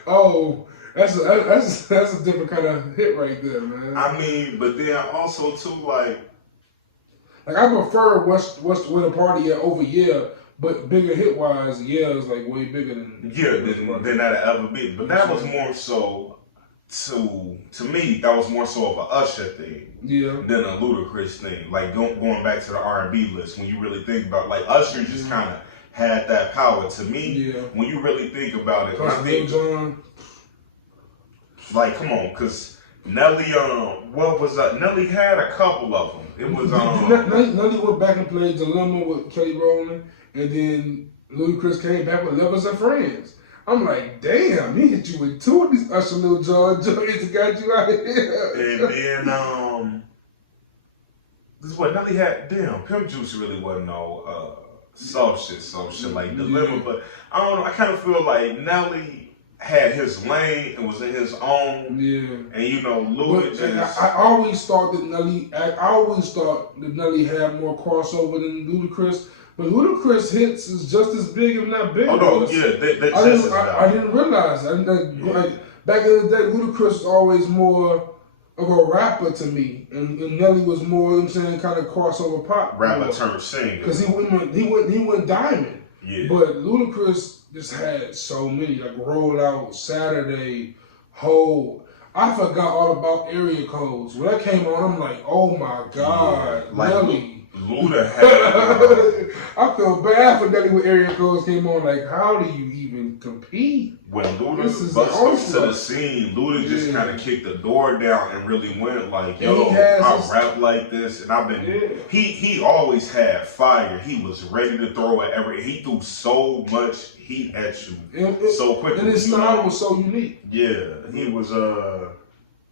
Oh, that's a different kind of hit right there, man. I mean, but then also too like I prefer Where the Party At over Yeah. But bigger hit wise, yeah, is like way bigger than than that'll ever be. But that was more so to me, that was more so of a Usher thing than a Ludacris thing. Like going back to the R&B list, when you really think about like Usher just kind of had that power. To me, when you really think about it, I think like come on, because Nelly, what was that? Nelly had a couple of them. It was Nelly went back and played Dilemma with Kelly Rowland. And then Ludacris came back with Lovers and Friends. I'm like, damn, he hit you with two of these Usher little joints and got you out of here. And then, this is what Nelly had. Damn, Pimp Juice really wasn't no soft shit like Dilemma. But I don't know, I kind of feel like Nelly had his lane and was in his own. Yeah. And you know, Luda just. I always thought that Nelly had more crossover than Ludacris. But Ludacris hits is just as big, if not bigger. Oh no, yeah, I didn't realize. Like back in the day, Ludacris was always more of a rapper to me, and Nelly was more, you know what I'm saying, kind of crossover pop. Rapper turned singer. Because he went diamond. Yeah. But Ludacris just had so many, like Roll Out, Saturday, Hold. I forgot all about area codes. When that came on, I'm like, oh my God, yeah. Like, Nelly. Luda had. I feel bad for Nelly when area codes came on. Like, how do you even compete? When Luda bust to the scene, Luda just kind of kicked the door down and really went like, yo, I rap like this, and I've been. He always had fire. He was ready to throw at every. He threw so much heat at you so quickly. And his style was so unique. Yeah, he was.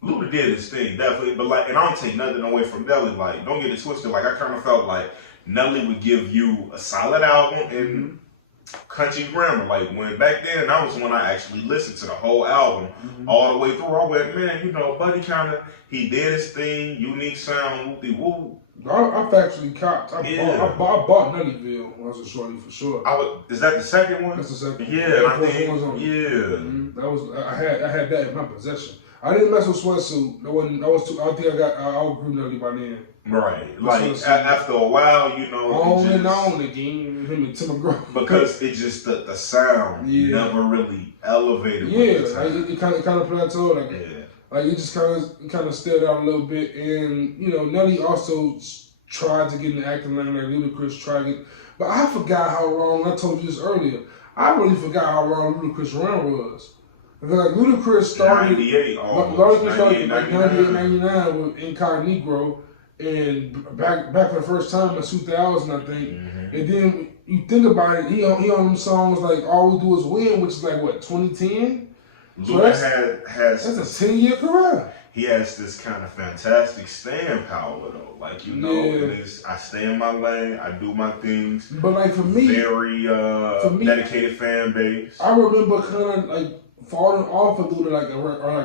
Luda did his thing, definitely, but like, and I don't take nothing away from Nelly. Like, don't get it twisted. Like, I kind of felt like Nelly would give you a solid album, and country grammar. Like when back then, that was when I actually listened to the whole album all the way through. I went, man, you know, Buddy he did his thing, unique sound, whoopty whoop. I've actually copped. I bought Nellyville when I was a shorty for sure. Is that the second one? That's the second. Yeah, one. I think. Yeah, that was. I had that in my possession. I didn't mess with Sweatsuit. That was too. I think I outgrew Nelly by then. Right, like after a while, you know, on again, him and Tim McGraw. Because it just the sound never really elevated. Yeah, like it kind of plateaued. Like it just kind of stayed out a little bit, and you know, Nelly also tried to get in the acting line like Ludacris tried it, but I forgot how long. I told you this earlier. I really forgot how long Ludacris' run was. Because like Ludacris started 98 like 98, 99 with Incognito, and back for the first time in 2000, I think. And then you think about it, he on them songs like All We Do Is Win, which is like what, 2010. So that's a 10-year career. He has this kind of fantastic staying power though. Like, you know, I stay in my lane, I do my things. But like for me, very dedicated fan base. I remember kind of like falling off a little like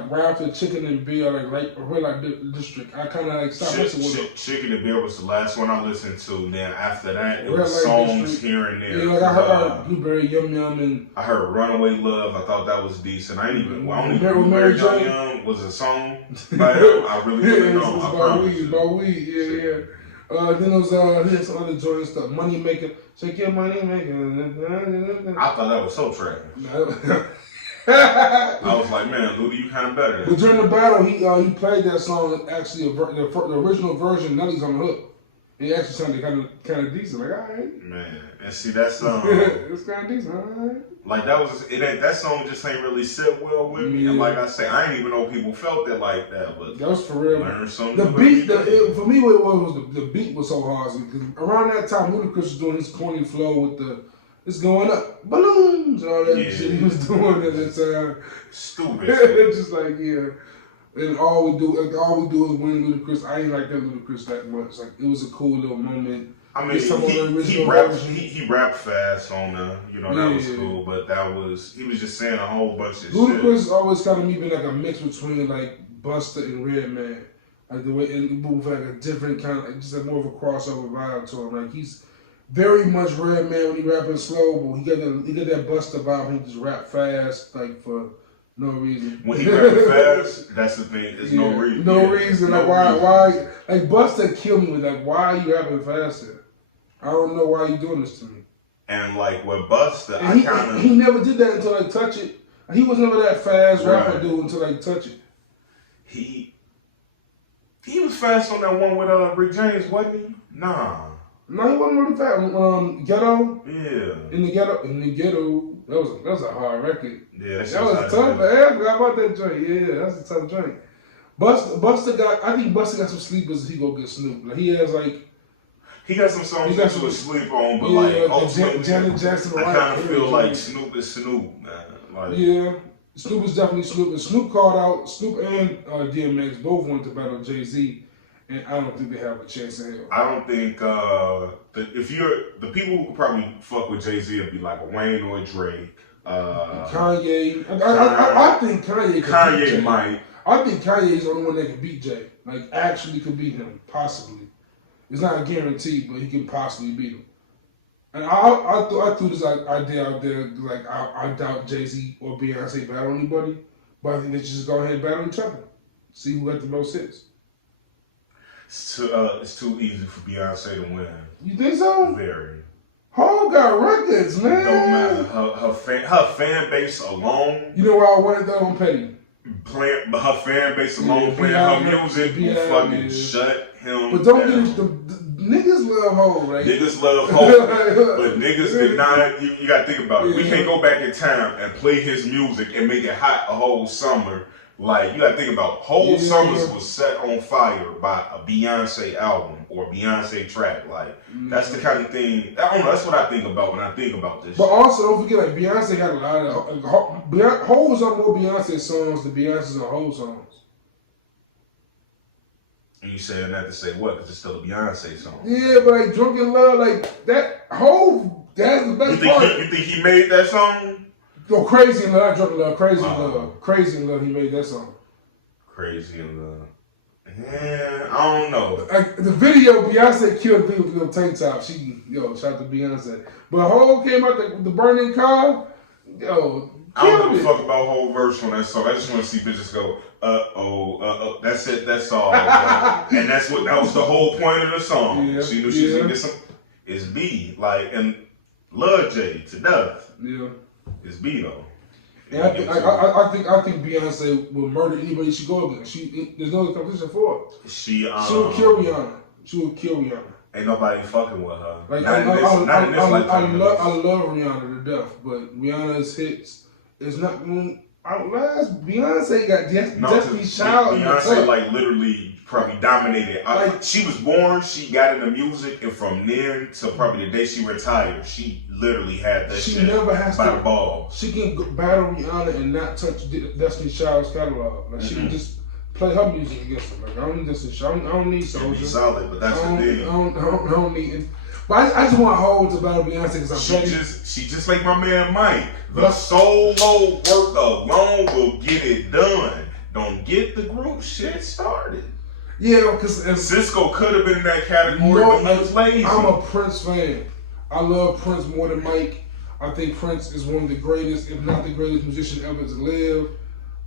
Ralph and Chicken and Beer, like Red Light District. I kind of like stopped listening with it. Chicken and Beer was the last one I listened to. Then after that, it was songs District. Here and there. Yeah, like I heard Blueberry Yum Yum and I heard Runaway Love. I thought that was decent. I ain't even. I don't even Mary Yum Yum was a song. By him. I really didn't know. It's about weed. Yeah. Then there was some other joint stuff. Money Maker. Shake your money maker. I thought that was so trash. I was like, man, Luda, you kind of better. But during the battle, he played that song. Actually, the original version, Nelly's on the hook. It actually sounded kind of decent. Like, all right, man. And see, that song, it's kind of decent. All right. Like that song just ain't really sit well with me. And like I say, I ain't even know people felt it like that. But that was for real. Learn something. The beat, for me, what it was the beat was so hard because around that time, Ludacris was doing his corny flow with the. It's going up, balloons, all that shit he was doing at the time. Stupid. It's just like and all we do is win Ludacris. I ain't like that Ludacris that much. Like it was a cool little moment. I mean, he rapped fast on that was cool, but he was just saying a whole bunch of shit. Ludacris always kind of been like a mix between like Busta and Redman, like the way and move like a different kind of like just like more of a crossover vibe to him. Like he's very much Redman when he rapping slow, but he got that Busta vibe when he just rap fast, like for no reason. When he rapping fast, that's the thing. There's no reason. No reason. Like why? Like Busta killed me with like why are you rapping faster? I don't know why you doing this to me. And like with Busta, he never did that until I Touch It. He was never that fast rapper dude until I Touch It. He was fast on that one with Rick James, wasn't he? Nah. No, he wasn't really fast. Ghetto. Yeah. In the ghetto. That was a hard record. Yeah, that was tough. I forgot about that joint. Yeah, that's a tough joint. I think Busta got some sleepers. He go get Snoop. Like he has like. He got some songs that you would sleep on, but ultimately, Janet Jackson. I kind of feel like Snoop is Snoop, man. Like, Snoop is definitely Snoop. And Snoop called out Snoop and DMX both wanted to battle Jay-Z, and I don't think they have a chance in hell. I don't think the people who could probably fuck with Jay-Z would be like a Wayne or a Drake. Kanye. I think Kanye might. I think Kanye is the only one that can beat Jay. Like actually could beat him, possibly. It's not a guarantee, but he can possibly beat him. And I threw this idea out there, like I doubt Jay-Z or Beyonce battle anybody, but I think they should just go ahead and battle each other. See who got the most hits. It's too easy for Beyonce to win. You think so? Very. Ho got records, man. No matter her fan base alone. You know why I wanted that on Petty? Her fan base alone playing her music will fucking shut him But don't down. get it, the niggas love Ho, right? Niggas love Ho, but niggas did not. You gotta think about it. We can't go back in time and play his music and make it hot a whole summer. Like, you gotta think about whole summers was set on fire by a Beyonce album or a Beyonce track. Like, that's the kind of thing. I don't know. That's what I think about when I think about this. But also, don't forget, like Beyonce had a lot of Ho was on more Beyonce songs than Beyonce's on Ho songs. And you saying that to say what? Because it's still a Beyonce song. Yeah, but like Drunken Love, like that Ho That's the best part. You think he made that song? Go Crazy in Love, Drunk in Love, Crazy in Love. Crazy in Love, he made that song. Crazy in Love. Yeah, I don't know. Like, the video, Beyonce killed the video with the little tank top. Shout out to Beyonce. But Hov came out with the burning car, I don't give a fuck about whole verse on that song. I just want to see bitches go, that's it, that's all. And that was the whole point of the song. Yeah, She knew she was gonna get some. It's B, and love Jay to death. Yeah. It's B though. Yeah, I think Beyonce will murder anybody she go against. There's no competition for it. She will kill Rihanna. She will kill Rihanna. Ain't nobody fucking with her. I love Rihanna to death, but Rihanna's hits is not going to outlast. Beyonce got Destiny's Child. Beyonce literally probably dominated. She was born, she got into music, and from then to probably the day she retired, she literally had that shit. She never has by the ball. She can battle Rihanna and not touch Destiny's Child's catalog. She can just play her music against them. I don't need Destiny's Child. I don't need Soulja. Be solid, but that's the thing. I don't need it. But I just want Hov to battle Beyonce because she just like my man Mike. The solo work alone will get it done. Don't get the group shit started. Yeah, because Cisco could have been in that category, but he was lazy. I'm a Prince fan. I love Prince more than Mike. I think Prince is one of the greatest, if not the greatest musician ever to live.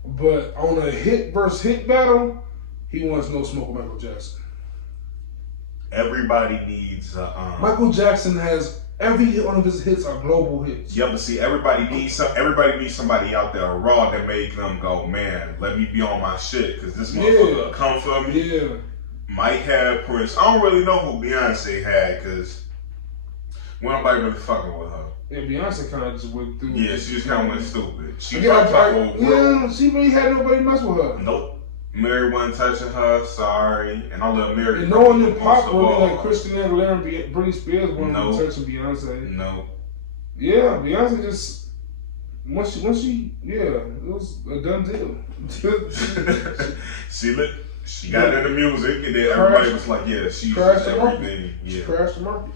But on a hit versus hit battle, he wants no smoke with Michael Jackson. Everybody needs Michael Jackson has every one of his hits are global hits. Yeah, but see, everybody needs somebody out there raw that make them go, man, let me be on my shit, because this motherfucker come for me. Yeah. Mike had Prince. I don't really know who Beyonce had, because nobody really fucking with her. Yeah, Beyonce kind of just went through. Yeah, she just kind of went stupid. She she really had nobody mess with her. Nope. Mary wasn't touching her, sorry. And I love Mary. And no one in pop really like Christina Aguilera and Britney Spears wanted to touch Beyonce. No. Yeah, Beyonce just once she it was a done deal. she got into music and then everybody was like, yeah, she's everything. She crashed the market.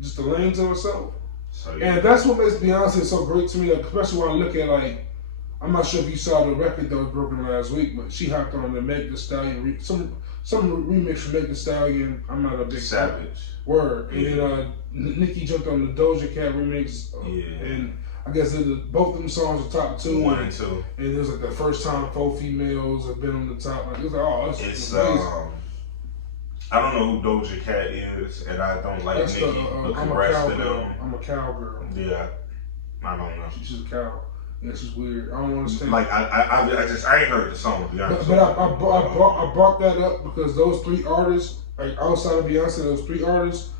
Just the lane to herself. So, and that's what makes Beyonce so great to me, especially when I look at I'm not sure if you saw the record that was broken last week, but she hopped on the Meg Thee Stallion some remix from Meg Thee Stallion. I'm not a big Savage word. And then Nicki jumped on the Doja Cat remix. And I guess both of them songs are top 2. 1 and 2. And it was the first time 4 females have been on the top. It was it's amazing. I don't know who Doja Cat is, and I don't like Nicki. I'm a cowgirl. Yeah, I don't know. She's a cow. Yeah, she's weird. I don't understand. I ain't heard the song, to be honest. But I brought that up because those 3 artists, outside of Beyonce, those 3 artists,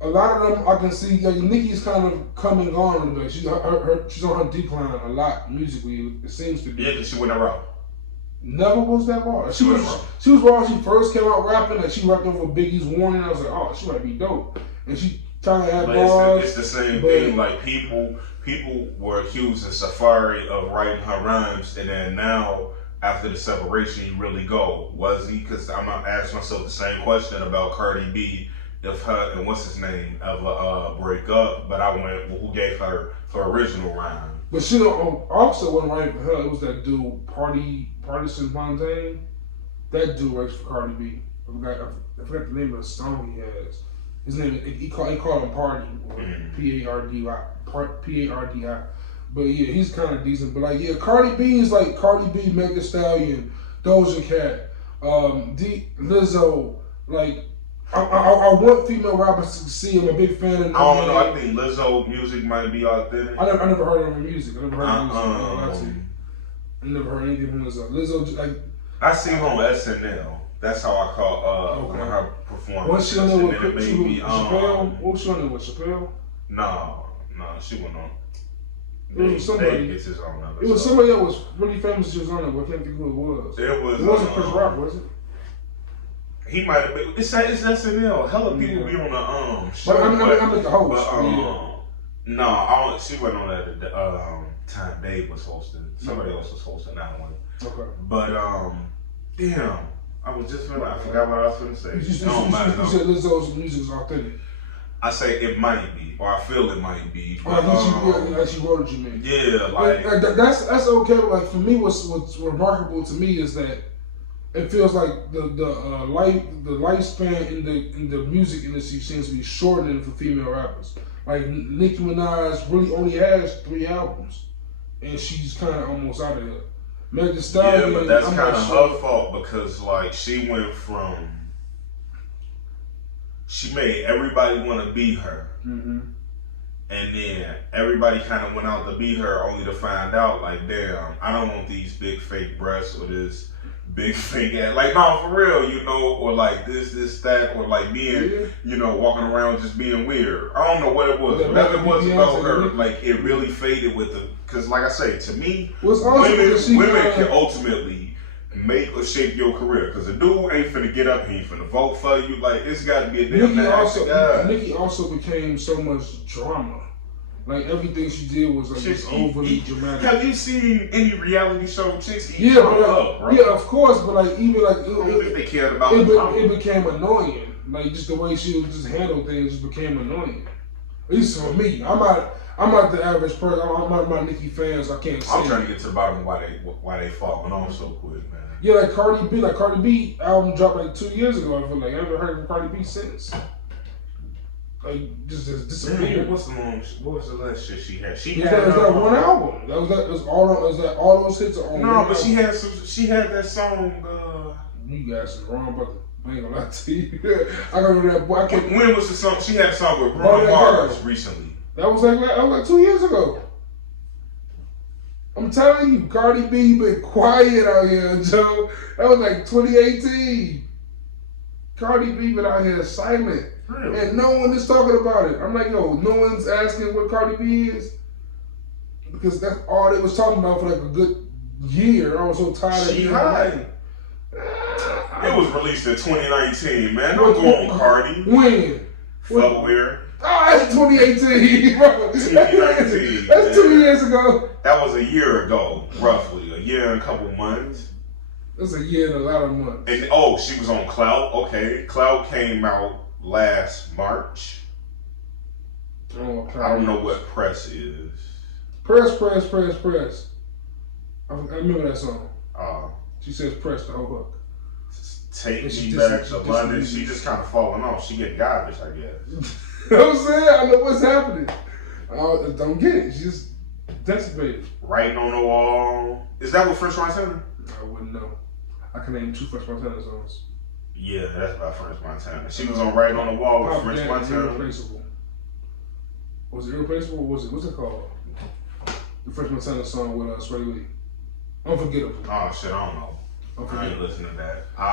a lot of them I can see. Nicki's kind of come and gone a little bit. She's on her decline a lot musically. It seems to be. Yeah, because she went raw. Never was that raw. She was raw when she first came out rapping. She rapped over Biggie's Warning. I was like, oh, she might be dope. And she kind of had bars. It's the same thing. People were accused in Safari of writing her rhymes, and then now, after the separation, you really go, was he? Because I'm not asking myself the same question about Cardi B, if her and what's his name ever break up, but I went, well, who gave her original rhyme? But she also wasn't writing for her. It was that dude, Partisan Fontaine. That dude writes for Cardi B. I forgot the name of the song he has. His name, he called him Party, or P-A-R-D-I. P-A-R-D-I. But yeah, he's kind of decent. But Cardi B is like Cardi B, Meg Thee Stallion, Doja Cat, Lizzo. I want female rappers to succeed. I'm a big fan of. I don't know. I think Lizzo music might be authentic. I never heard of her music. I never heard anything from Lizzo. Lizzo, I see her on SNL. That's how I call one of her performances. Was she on there with Chappelle? What was she on there with Chappelle? No, she went on. It was somebody. Gets his own it was somebody that was really famous. She was on there. I can't think who it was. It wasn't Chris Rock, was it? He might have been. It's SNL. Hella people be on the show. But I'm like the host. No, she went on at the time Dave was hosting. Somebody else was hosting that one. Okay. But damn. I was just I forgot what I was going to say. You said Lizzo's music is authentic. I say it might be, or I feel it might be. But, I think she wrote it, you mean? Yeah, like that's okay. But like for me, what's remarkable to me is that it feels like the lifespan in the music industry seems to be shortening for female rappers. Like Nicki Minaj really only has 3 albums, and she's kind of almost out of here. Meg Thee Stallion, yeah, but that's kind of her fault because like she went from. She made everybody want to be her. Mm-hmm. And then everybody kind of went out to be her only to find out, like, damn, I don't want these big fake breasts or this big fake ass. Like, no, for real, you know, or like this, that, or like being, you know, walking around just being weird. I don't know what it was. Whatever it was about her, like, it really faded with the, because like I say, to me, women can ultimately make or shape your career, because a dude ain't finna get up, he ain't finna vote for you. Like, it's got to be a damn Nicki also became so much drama. Like everything she did was like just overly dramatic. Have you seen any reality show chicks? Yeah, of course, but like even like I don't think they cared about it became annoying. Like just the way she would just handle things just became annoying. At least for me, I'm not the average person. I'm not my Nicki fans. I can't say. I'm trying to get to the bottom of why they falling on so quick, man. Yeah, like Cardi B album dropped like 2 years ago. I feel like I haven't heard from Cardi B since. Like just disappeared. What was the last shit she had? She had that one album. That was all those hits are on. No, but she had that song. You guys are wrong, brother. I ain't gonna lie to you. I gotta know that boy. When was the song? She had a song with Bruno Mars recently. That was like 2 years ago. I'm telling you, Cardi B been quiet out here, Joe. That was like 2018. Cardi B been out here silent. Really? And no one is talking about it. I'm like, yo, no one's asking what Cardi B is. Because that's all they was talking about for like a good year. I was so tired of it. It was released in 2019, man. Don't go on Cardi. When? February. Oh, that's 2018, bro. 2019. That's 2 years ago. That was a year ago, roughly. A year and a couple months. That's a year and a lot of months. And she was on Clout. Okay. Clout came out last March. I don't know what press is. Press. I remember that song. She says press the whole hook. Take me back to London. She just kind of falling off. She getting garbage, I guess. You know what I'm saying? I know what's happening. I don't get it. She's just decimated. Writing on the Wall. Is that what French Montana? I wouldn't know. I can name 2 French Montana songs. Yeah, that's about French Montana. She was on Writing on the Wall with French Montana. Irreplaceable. Was it Irreplaceable? Or what's it called? The French Montana song with Sway Lee. Unforgettable. Oh shit, I don't know. I ain't listening to that. I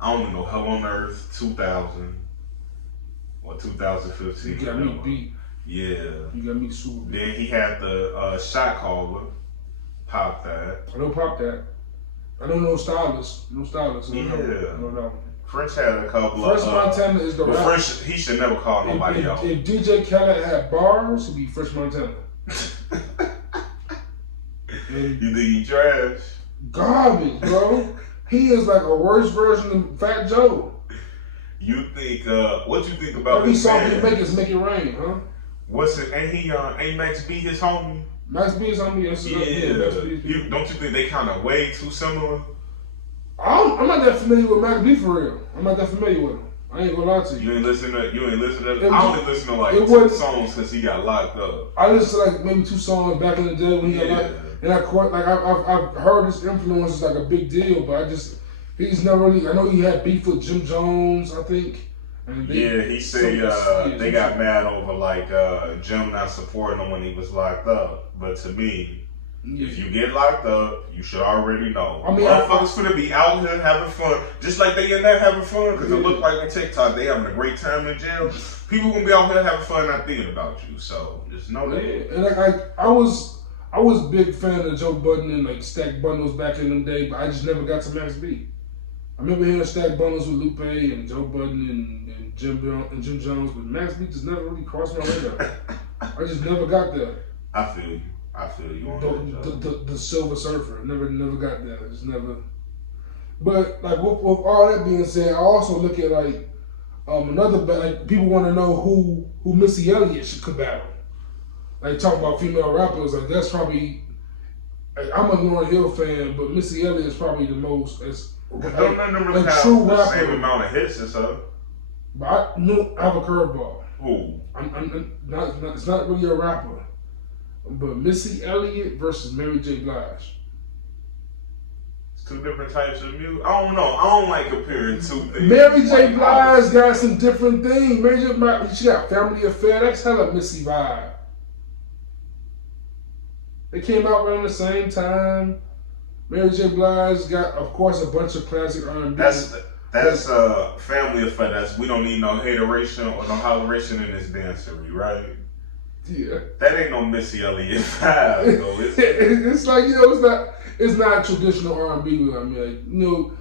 don't know. Hell on Earth 2000 or 2015. You got me beat. Yeah. You got me super beat. Then he had the Shot Caller. Pop that. I don't pop that. I don't know Stylist. No Stylist. Yeah. No. French had a couple French Montana is the rapper. French, he should never call nobody else. If DJ Khaled had bars, he'd be French Montana. You think he trash? Garbage, bro. He is like a worse version of Fat Joe. You think? What you think about every this song man? he make is Make It Rain, huh? What's it? Ain't Max B his homie? Max B is homie. Yeah. Don't you think they kind of way too similar? I'm not that familiar with Max B for real. I'm not that familiar with him. I ain't gonna lie to you. You ain't listen to. I only listen to like 2 songs because he got locked up. I listened to like maybe 2 songs back in the day when he got locked. And I've heard his influence is like a big deal, but he's never really. I know he had beef with Jim Jones, I think. And he said they got mad over like Jim not supporting him when he was locked up. But to me, if you get locked up, you should already know. I mean, motherfuckers finna be out here having fun, just like they in there having fun. Because it look like on TikTok they having a great time in jail. People gonna be out here having fun, not thinking about you. So just know that. Yeah. And I was a big fan of Joe Budden and like Stack Bundles back in them days, but I just never got to Max B. I remember hearing Stack Bundles with Lupe and Joe Budden and Jim Jones, but Max B just never really crossed my radar. I just never got there. I feel you on the Silver Surfer. Never got that. Just never. But like with all that being said, I also look at like Another like people want to know who Missy Elliott could battle. Like talk about female rappers, like that's probably. Like, I'm a Lauryn Hill fan, but Missy Elliott is probably the most. Don't none of them really have the same amount of hits and stuff. But I have a curveball. Who? I'm not. It's not really a rapper, but Missy Elliott versus Mary J. Blige. It's two different types of music. I don't know. I don't like comparing two things. Mary J. Blige got some different things. Mary J. Blige, she got Family Affair. That's hella Missy vibe. They came out around the same time. Mary J. Blige got, of course, a bunch of classic R&B. That's Family Affair. We don't need no hateration or no holleration in this dancery, right? Yeah. That ain't no Missy Elliott vibe, though. It's like, it's not traditional R&B. I mean, like,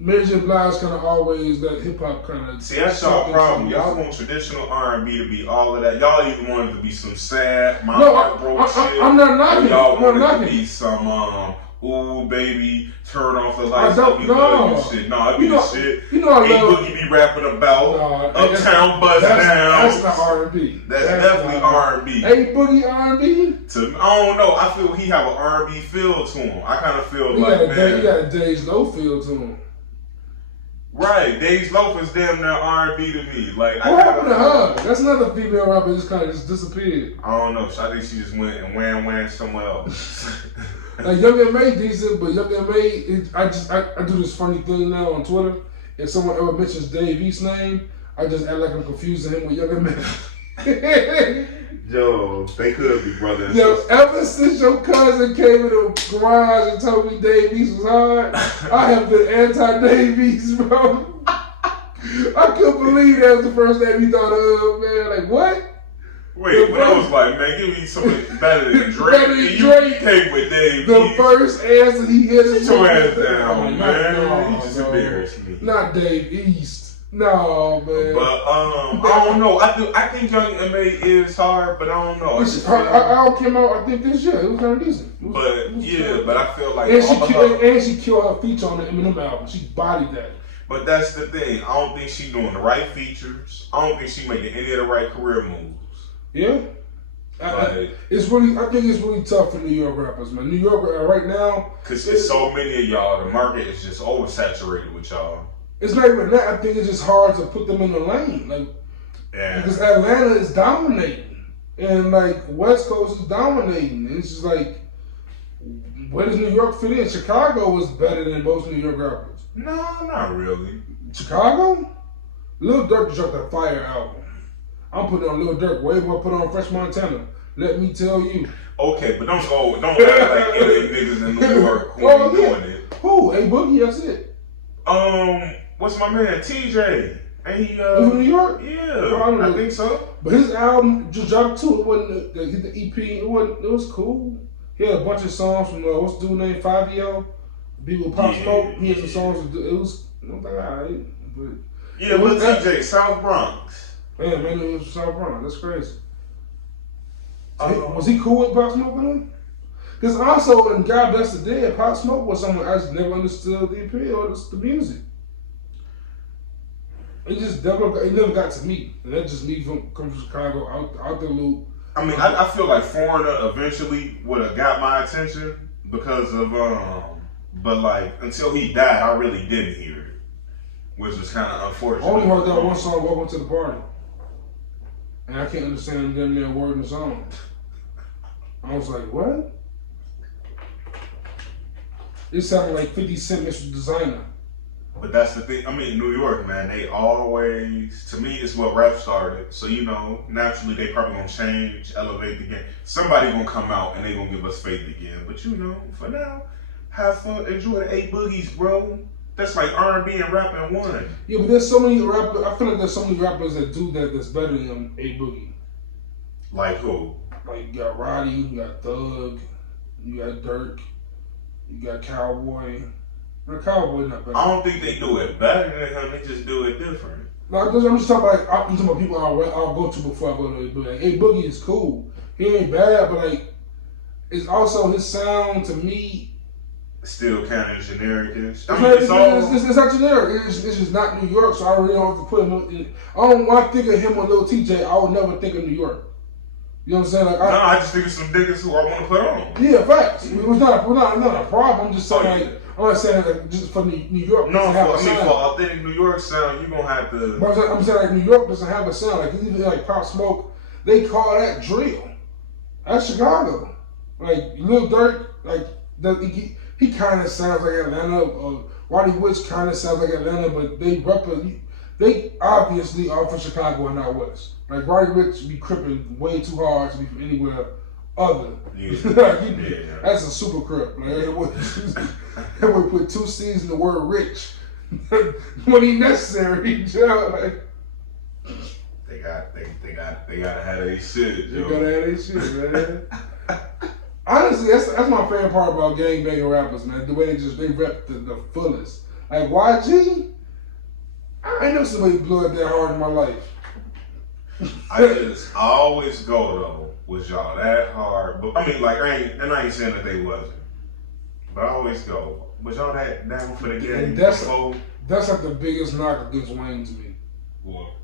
Mary J. Blige kind of always that hip hop kind of. See, that's y'all problem. Y'all want traditional R&B to be all of that. Y'all even want it to be some sad, my heart broke shit. I'm not knocking. Y'all want it to be some ooh baby, turn off the lights. Let me love you shit. No, it be the shit. I love. Boogie be rapping about Uptown Buzz Down. That's not R&B. That's definitely R&B. A Boogie R&B. I don't know. I feel he have an R&B feel to him. I kind of feel he got a Days Low feel to him. Right, Days Loaf is damn near R&B to me. Like, what happened to her? That's another female rapper just kind of disappeared. I don't know. I think she just went and wham somewhere else. Like Young M.A. decent, but Young M.A. I do this funny thing now on Twitter. If someone ever mentions Dave East's name, I just act like I'm confusing him with Young M.A. Yo, they could be brothers. Yo, ever since your cousin came in the garage and told me Dave East was hard, I have been anti-Dave East, bro. I couldn't believe that was the first name you thought of, man. Like, what? Wait, when I was like, man, give me something better than Drake. You came with Dave East. The first answer he hit is sit your ass down, man. You just embarrassed me. Not Dave East. No, man. But I don't know. I think Young M.A. is hard, but I don't know. Her album came out, I think, this year. It was kind of decent. But I feel like and she killed her feature on the Eminem album. She bodied that. But that's the thing. I don't think she's doing the right features. I don't think she's making any of the right career moves. Yeah. I think it's really tough for New York rappers, man. New York right now, because there's so many of y'all. The market is just oversaturated with y'all. It's not even that. I think it's just hard to put them in the lane, like, because Atlanta is dominating, and like West Coast is dominating. And it's just like, where does New York fit in? Chicago is better than most New York rappers. No, not really. Chicago? Lil Durk dropped a fire album. I'm putting on Lil Durk way more. Put on Fresh Montana. Let me tell you. Okay, but don't act like any niggas in New York who are doing it. Who? A Boogie? That's it. What's my man? TJ. Ain't he? From New York? Yeah, I think so. But his album just dropped too. It wasn't the EP. It was cool. He had a bunch of songs from what's the dude named Fabio? Be with Pop Smoke. He had some songs. It was alright. But TJ, South Bronx. Yeah, man, it was South Bronx. That's crazy. Was he cool with Pop Smoke with him? Because also in God Bless the Dead, Pop Smoke was someone I just never understood the appeal or the music. It never got to me. And that just me coming from Chicago out the loop. I mean, I feel like Foreigner eventually would have got my attention because of but like until he died, I really didn't hear it, which was kind of unfortunate. I only heard that one song, "Welcome to the Party," and I can't understand them damn word in the song. I was like, what? It sounded like 50 Cent Mr. Designer. But that's the thing. I mean, New York, man, they always, to me, it's what rap started. So, naturally, they probably gonna change, elevate the game. Somebody gonna come out and they gonna give us faith again. But, for now, have fun, enjoy the 8 boogies, bro. That's like R&B and rap in one. Yeah, but there's so many rappers, I feel like there's so many rappers that do that that's better than 8 Boogie. Like who? Like, you got Roddy, you got Thug, you got Dirk, you got Cowboy. The Cowboy not better. I don't think they do it better than him. They just do it different. Like, I'm just talking about people I'll go to before I go to A Boogie. Like, A Boogie is cool. He ain't bad, but like, it's also his sound to me. still kind of generic-ish. It's not generic. It's just not New York, so I really don't have to put him in. When I think of him or Lil TJ, I would never think of New York. You know what I'm saying? Like, I just think of some niggas who I want to put on. Yeah, facts. It's not a problem. I'm just saying, I'm not saying like just for New York. No, for authentic New York sound, you're gonna have to. But I'm saying like New York doesn't have a sound. Like even like Pop Smoke, they call that drill. That's Chicago. Like Lil Durk, like he kind of sounds like Atlanta. Roddy Ricch kind of sounds like Atlanta, but they obviously are from Chicago and not West. Like Roddy Ricch be cripping way too hard to be from anywhere other. Yeah. That's a super crip. Like, that would put 2 C's in the word rich when he necessary. You know, like, they gotta have their shit. They gotta have their shit, man. Honestly, that's my favorite part about gangbanging rappers, man. The way they rep the fullest. Like YG, I ain't never somebody blew it that hard in my life. I always go though, was y'all that hard? But I mean, like I ain't saying that they wasn't, but I always go, was y'all that down for the game? That's like the biggest knock against Wayne to me. What?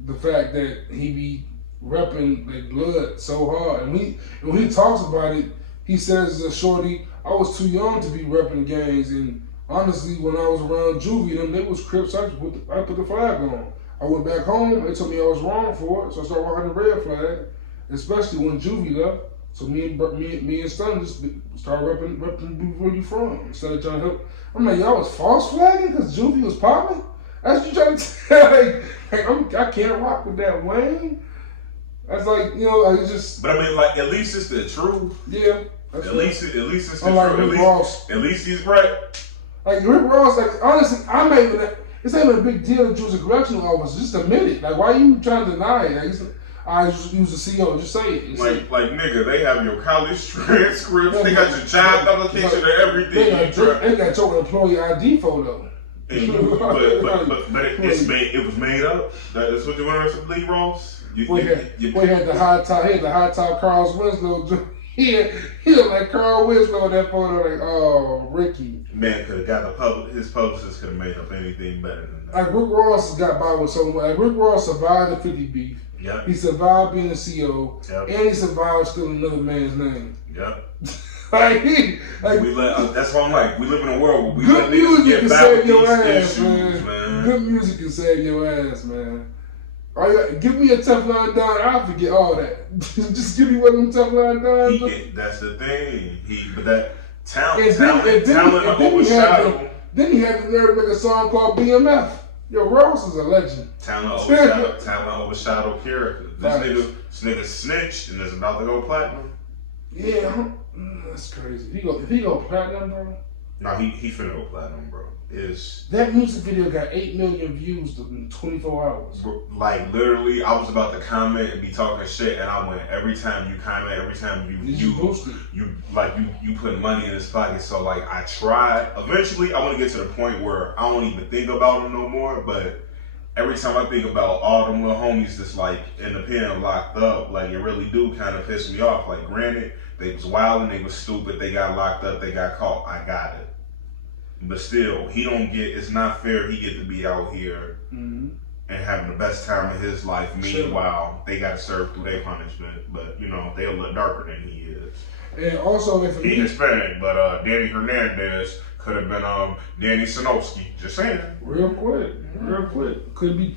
The fact that he be repping like blood so hard, and when he talks about it, he says as a shorty, I was too young to be repping gangs, and honestly, when I was around Juvie, them they was Crips. I put the flag on. I went back home. They told me I was wrong for it, so I started walking the red flag. Especially when Juvie left, so me and Stunner just started repping where you from instead of trying to help. I'm like, y'all was false flagging because Juvie was popping. That's what you trying to tell. I can't rock with that, Wayne. That's like, you know, like it's just. But I mean, like at least it's the truth. Yeah. At least it's the truth. Rick Ross. At least he's right. Like Rick Ross, like honestly, it's not even a big deal that you was a correctional officer. Just admit it. Like, why are you trying to deny it? Like, I just use the CEO. Just say it. Like nigga, they have your college transcripts. They got your job application and everything. They got your employee ID photo. But it was made up. That's what you want to believe, Ross. We had the high top Carl Winslow. He looked like Carl Winslow in that photo. Like, oh, Ricky. Man could have got his publicist could have made up anything better than that. Like Rick Ross got by with so much. Like Rick Ross survived the 50 beef. Yep. He survived being a CO. Yep. And he survived stealing another man's name. Yep. That's why I'm like, we live in a world where we good let music get can back save with your these ass, issues, man. Good music can save your ass, man. Give me a Teflon Don, I'll forget all that. Just give me one of them Teflon Dons. That's the thing. But that talent overshadowed. Then he had the nerve to make a song called BMF. Yo, Rose is a legend. Talent overshadowed character. This nigga snitched and is about to go platinum. Yeah, that's crazy. If he go platinum, bro. No, he finna go platinum, bro. That music video got 8 million views in 24 hours. Like literally, I was about to comment and be talking shit, and I went, every time you comment, every time you put money in his pocket. So like I tried. Eventually, I want to get to the point where I don't even think about him no more. But every time I think about all them little homies that's like in the pen locked up, like it really do kind of piss me off. Like granted, they was wild and they was stupid. They got locked up. They got caught. I got it. But still, it's not fair he get to be out here and having the best time of his life. Meanwhile, they got to serve through their punishment. But, you know, they a little darker than he is. And also, he's Hispanic, but Danny Hernandez could have been Danny Sinowski. Just saying. Real quick. Could be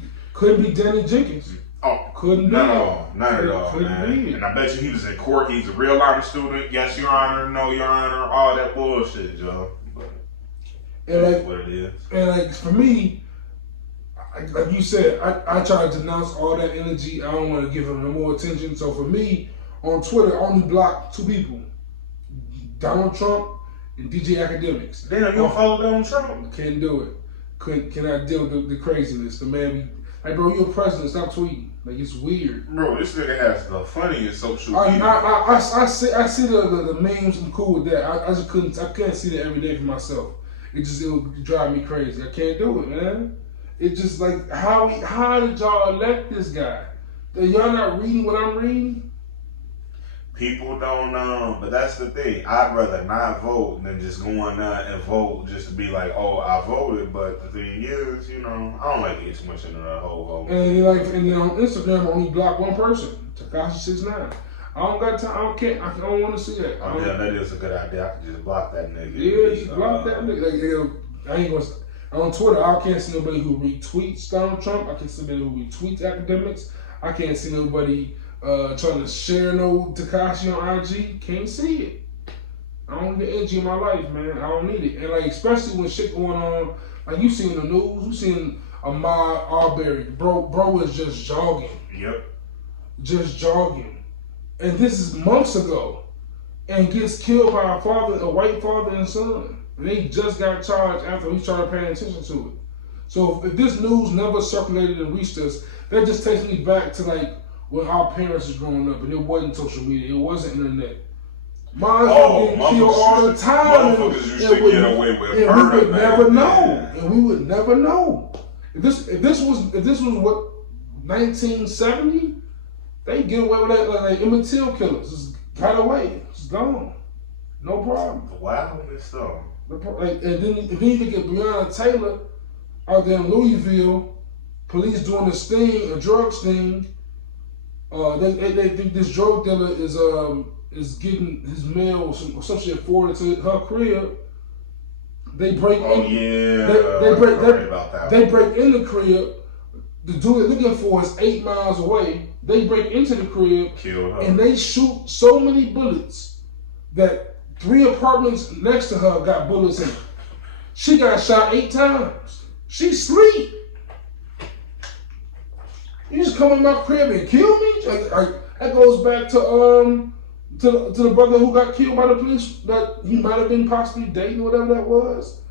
Danny Jenkins. Oh, couldn't not at all, man. Be. And I bet you he was in court. He's a real honor student. Yes, Your Honor. No, Your Honor. All that bullshit, Joe. And that's what it is. And like for me, like you said, I try to denounce all that energy. I don't want to give him no more attention. So for me, on Twitter, I only block 2 people: Donald Trump and DJ Academics. Damn, you don't follow Donald Trump? Can't do it. Cannot deal with the craziness. The man be like, bro, you're a president. Stop tweeting. Like it's weird. Bro, this nigga has the funniest social media. I see the memes. I'm cool with that. I can't see that every day for myself. It would drive me crazy. I can't do it, man. It's just like, how did y'all elect this guy? Are y'all not reading what I'm reading? People don't but that's the thing. I'd rather not vote than just go on there and vote just to be like, oh, I voted. But the thing is, you know, I don't like to get too much into that whole vote. And on Instagram, I only block one person, Tekashi69. I don't got time. I don't want to see that. Oh yeah, that is a good idea. I can just block that nigga. Yeah, just block that nigga. Like, I ain't gonna. On Twitter, I can't see nobody who retweets Donald Trump. I can't see nobody who retweets academics. I can't see nobody trying to share no Tekashi on IG. Can't see it. I don't get edgy in my life, man. I don't need it. And like, especially when shit going on, like you see in the news, you seen Ahmaud Arbery. Bro is just jogging. Yep. Just jogging. And this is months ago. And gets killed by a white father and son. And they just got charged after we started paying attention to it. So if this news never circulated and reached us, that just takes me back to like when our parents was growing up and it wasn't social media, it wasn't internet. Mine was getting killed all the time. Motherfuckers used to get away with murder. And we would never know. And we would never know. If this was what 1970, they get away with that like Emmett Till killers. Just got away. It's gone. No problem. Wow, this though. And then you look at Breonna Taylor out there in Louisville, police doing this thing, a drug sting. They think this drug dealer is getting his mail or some shit forwarded to her crib. They break in. They break in the crib. The dude they're looking for is 8 miles away. They break into the crib, kill her, and they shoot so many bullets that 3 apartments next to her got bullets in her. She got shot 8 times. She sleep. You just come in my crib and kill me? That goes back to the brother who got killed by the police that he might have been possibly dating, whatever that was.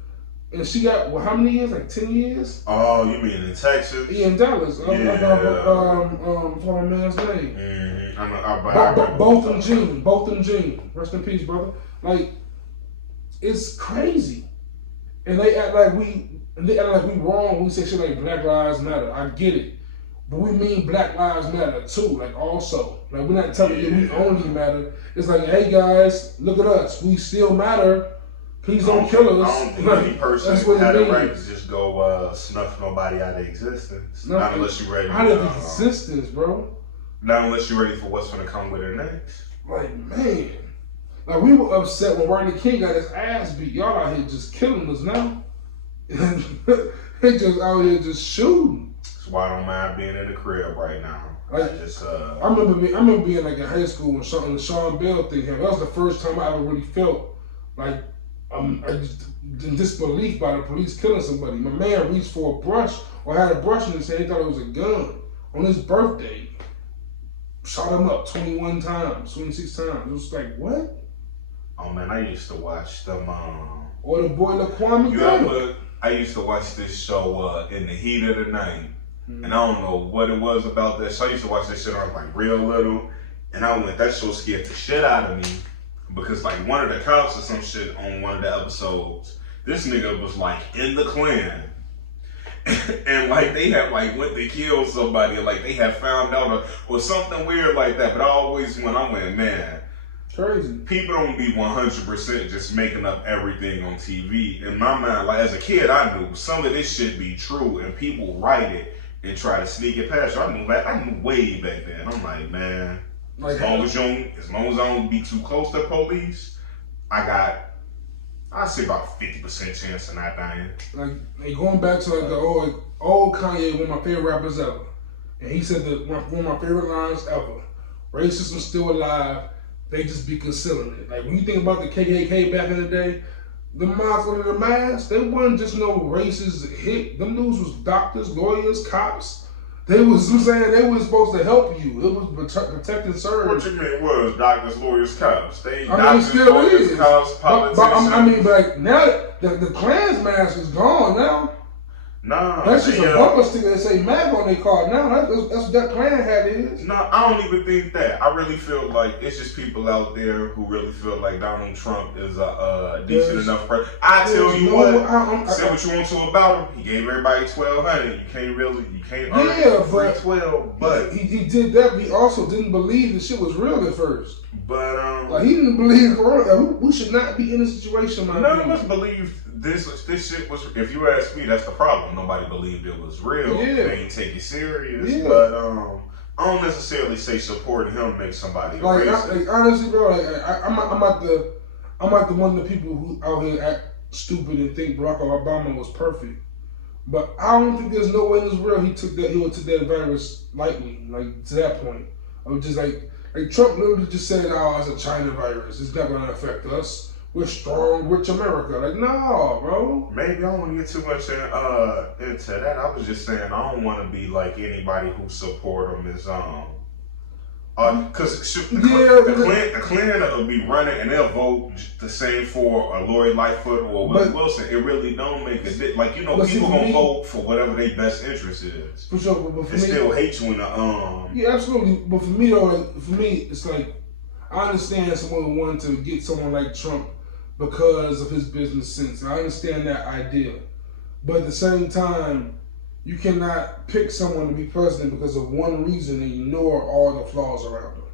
And she got how many years? Like 10 years? Oh, you mean in Texas? Yeah, in Dallas. What's my man's name? Mm-hmm. Both Gene. Rest in peace, brother. Like, it's crazy. And they act like we wrong when we say shit like Black Lives Matter. I get it. But we mean Black Lives Matter too, like also. Like, we're not telling you we only matter. It's like, hey guys, look at us. We still matter. Please don't kill us. I don't think any person had a right to just go snuff nobody out of existence. Not unless you're ready. Out of existence, bro. Not unless you're ready for what's going to come with her next. Like, man. Like, we were upset when Rodney King got his ass beat. Y'all out here just killing us now. They just out here just shooting. That's why I don't mind being in the crib right now. Like, I remember being like in high school when the Sean Bell thing happened. That was the first time I ever really felt like I just in disbelief by the police killing somebody. My man reached for a brush or had a brush in his hand. He thought it was a gun on his birthday. Shot him up 21 times, 26 times. It was like, what? Oh man, I used to watch them. Or the boy LaQuame. I used to watch this show In the Heat of the Night. And I don't know what it was about that show. I used to watch that shit when I was like real little. And that show scared the shit out of me. Because like one of the cops or some shit on one of the episodes, this nigga was like in the Klan. And like they had like went to kill somebody, like they had found out or something weird like that. But I went, man, crazy. People don't be 100% just making up everything on TV. In my mind, like as a kid, I knew some of this shit be true, and people write it and try to sneak it past you. I knew way back then. I'm like, man, like, as long as I don't be too close to police, I'd say about 50% chance of not dying. Like going back to like the old Kanye, one of my favorite rappers ever, and he said that one of my favorite lines ever: "Racism still alive. They just be concealing it." Like when you think about the KKK back in the day, the mobs under the mask, they wasn't just no racist hit. Them dudes was doctors, lawyers, cops. They was supposed to help you. It was protect and serve. What you mean was doctors, lawyers, cops? Cops, politicians. But like now the Klan's mask is gone now. Nah, that's just a bumper sticker that say MAG on their car. Now that's what that plan hat is. No, I don't even think that. I really feel like it's just people out there who really feel like Donald Trump is a decent enough person. I tell you what, say what you want to about him. He gave everybody $1,200. You can't earn free 12. But he did that. But he also didn't believe the shit was real at first. But like he didn't believe Corona. We should not be in a situation. None of us believed this shit was. If you ask me, that's the problem. Nobody believed it was real. Yeah. They didn't take it serious. Yeah. But I don't necessarily say supporting him makes somebody racist. Honestly, bro, I'm not the one of the people who out here act stupid and think Barack Obama was perfect. But I don't think there's no way in this world he took that virus lightly, like to that point. I was just like Trump literally just said, "Oh, it's a China virus. It's not gonna affect us. We're strong, rich America." Like, no, bro. Maybe I don't want to get too much into that. I was just saying I don't want to be like anybody who support him is because the Klan will be running and they'll vote the same for Lori Lightfoot or Willie Wilson. It really don't make a difference. Like, people gonna vote for whatever their best interest is. For sure, but for they me, still hate you in the Yeah, absolutely. But for me though, it's like I understand someone wanting to get someone like Trump because of his business sense. I understand that idea, but at the same time, you cannot pick someone to be president because of one reason and ignore all the flaws around them.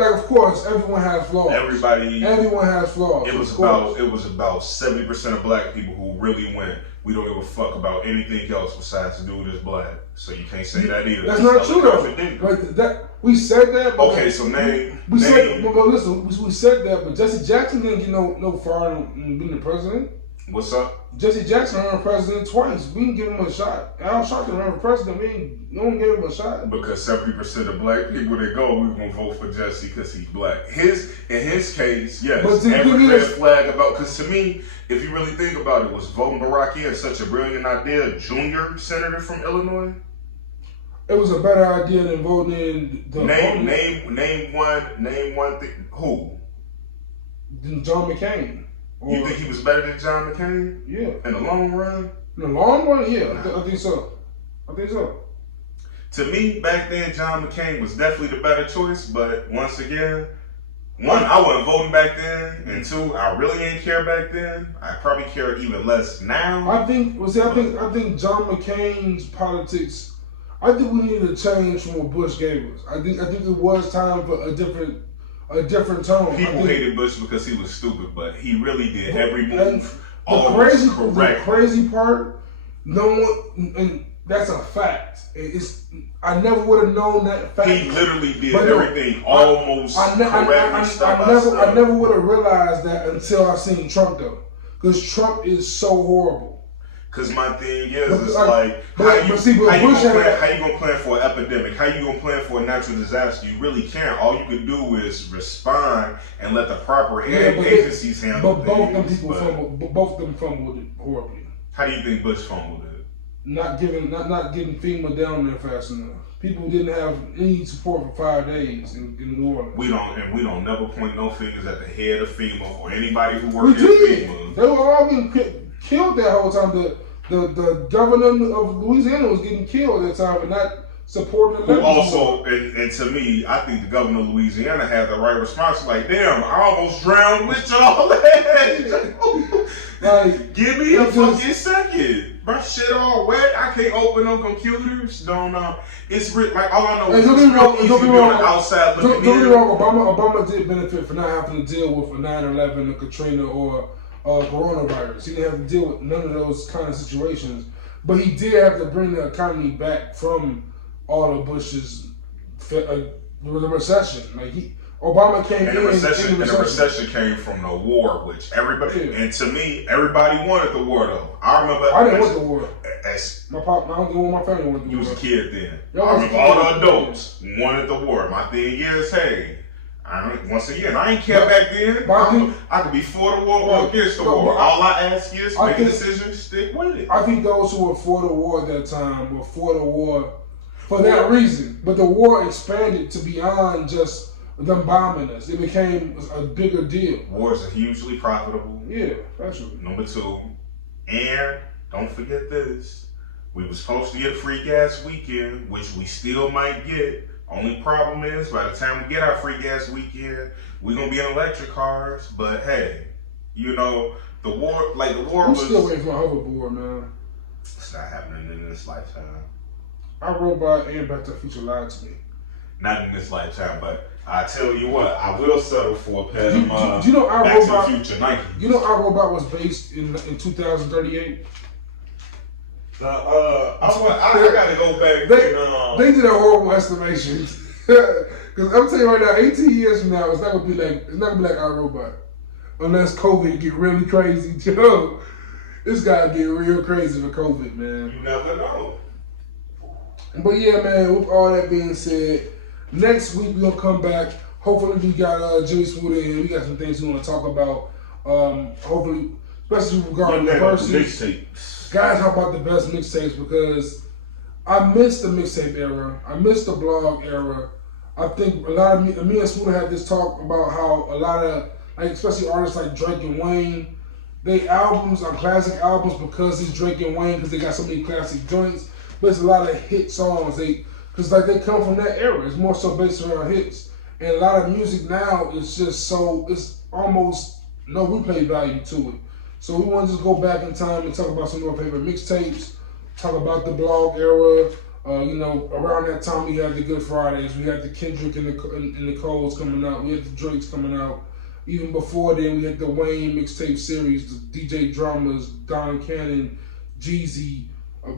Of course, everyone has flaws. Everyone has flaws. It was about 70% of black people who really went, we don't give a fuck about anything else besides the dude is black. So you can't say that either. That's not true though. We said that. But okay, so name. But listen, we said that, but Jesse Jackson didn't get no far in being the president. What's up? Jesse Jackson ran for president twice. We didn't give him a shot. Al Sharpton ran for president. No one gave him a shot. Because 70% of black people that go, we're gonna vote for Jesse because he's black. In his case, yes. But every red flag because to me, if you really think about it, was voting Barack in such a brilliant idea? Junior senator from Illinois. It was a better idea than voting in the name one thing. Who? Than John McCain. You think he was better than John McCain? Yeah. In the long run? In the long run, yeah. I think so. To me, back then, John McCain was definitely the better choice. But once again, one, I wasn't voting back then, and two, I really didn't care back then. I probably care even less now. I think John McCain's politics. I think we needed a change from what Bush gave us. I think it was time for a different tone. People hated Bush because he was stupid, but he really did every move. The crazy part, no one, and that's a fact. I never would have known that fact. He literally did everything almost correctly. I never would have realized that until I seen Trump though, because Trump is so horrible. Because my thing is how you gonna plan for an epidemic? How you gonna plan for a natural disaster? You really can't. All you can do is respond and let the proper agencies handle things. Both of them fumbled it horribly. How do you think Bush fumbled it? Not getting FEMA down there fast enough. People didn't have any support for 5 days in New Orleans. We don't never point no fingers at the head of FEMA or anybody who worked at FEMA. They were all getting killed that whole time. The governor of Louisiana was getting killed that time for not supporting the also, and to me, I think the governor of Louisiana had the right response. Like, damn, I almost drowned with y'all. Like, give me a fucking second. My shit all wet. I can't open no computers. It's like all I know is it's real easy to be on the outside looking in. Don't get me wrong. Obama did benefit for not having to deal with a 9/11, a Katrina, or coronavirus. He didn't have to deal with none of those kind of situations, but he did have to bring the economy back from all of Bush's the recession. Like Obama came in the recession. And the recession came from the war, which everybody and to me, everybody wanted the war though. I remember. I didn't want the war. I don't know my family wanted the war. You was a kid then. I remember all the adults wanted the war. My thing is, hey. Once again, I ain't care back then. I could be for the war or against the war. All I ask is make a decision, stick with it. I think those who were for the war at that time were for the war for that reason. But the war expanded to beyond just them bombing us. It became a bigger deal. Wars are hugely profitable. Yeah, actually. Number two, and don't forget this. We were supposed to get a Freak Ass Weekend, which we still might get. Only problem is, by the time we get our Freak Ass Weekend, we're gonna be in electric cars. But hey, you know, the war I'm was. still waiting for my hoverboard, man. It's not happening in this lifetime. I Robot and Back to the Future lied to me. Not in this lifetime, but I tell you what, I will settle for a pair of you know, Back to the Future Nike. You know, I Robot was based in 2038. I gotta go back. They did a horrible estimation. Because I'm telling you right now, 18 years from now, it's not gonna be like iRobot, unless COVID get really crazy. Yo, it's gotta get real crazy for COVID, man. You never know. But yeah, man. With all that being said, next week we gonna come back. Hopefully we got Jimmy Smoother in here. We got some things we want to talk about. Hopefully, especially regarding the verses. Guys, how about the best mixtapes? Because I miss the mixtape era. I miss the blog era. I think a lot of me and Smoother had this talk about how a lot of, like, especially artists like Drake and Wayne, they albums are classic albums because it's Drake and Wayne, because they got so many classic joints. But it's a lot of hit songs. Because they come from that era. It's more so based around hits. And a lot of music now is just it's almost no replay value to it. So we want to just go back in time and talk about some of our favorite mixtapes, talk about the blog era. You know, around that time we had the Good Fridays, we had the Kendrick and the Coles coming out, we had the Drakes coming out. Even before then, we had the Wayne mixtape series, the DJ Dramas, Don Cannon, Jeezy.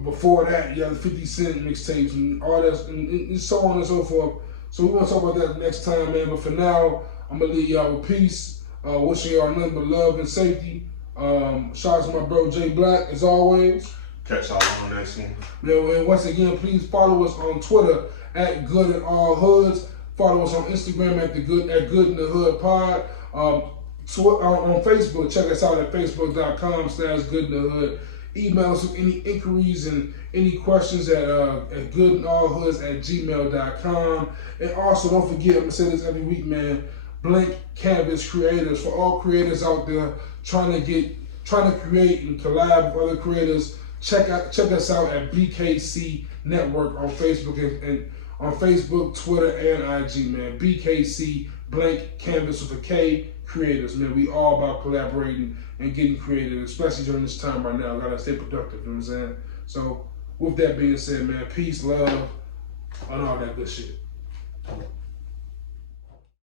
Before that, you had the 50 Cent mixtapes and all that, and so on and so forth. So we want to talk about that next time, man. But for now, I'm going to leave y'all with peace. Wishing y'all nothing but love and safety. Shout out to my bro Jay Black, as always. Catch y'all on the next one. And once again, please follow us on Twitter at Good in All Hoods. Follow us on Instagram at Good in the Hood Pod. On Facebook, check us out at facebook.com/Good in the Hood. Email us with any inquiries and any questions at goodinallhoods@gmail.com. And also, don't forget, I'm gonna say this every week, man. Blank Canvas Creators, for all creators out there trying to create and collab with other creators. Check us out at BKC Network on Facebook and on Facebook, Twitter, and IG, man. BKC Blank Canvas with a K Creators, man. We all about collaborating and getting creative, especially during this time right now. Gotta stay productive, you know what I'm saying? So with that being said, man, peace, love, and all that good shit.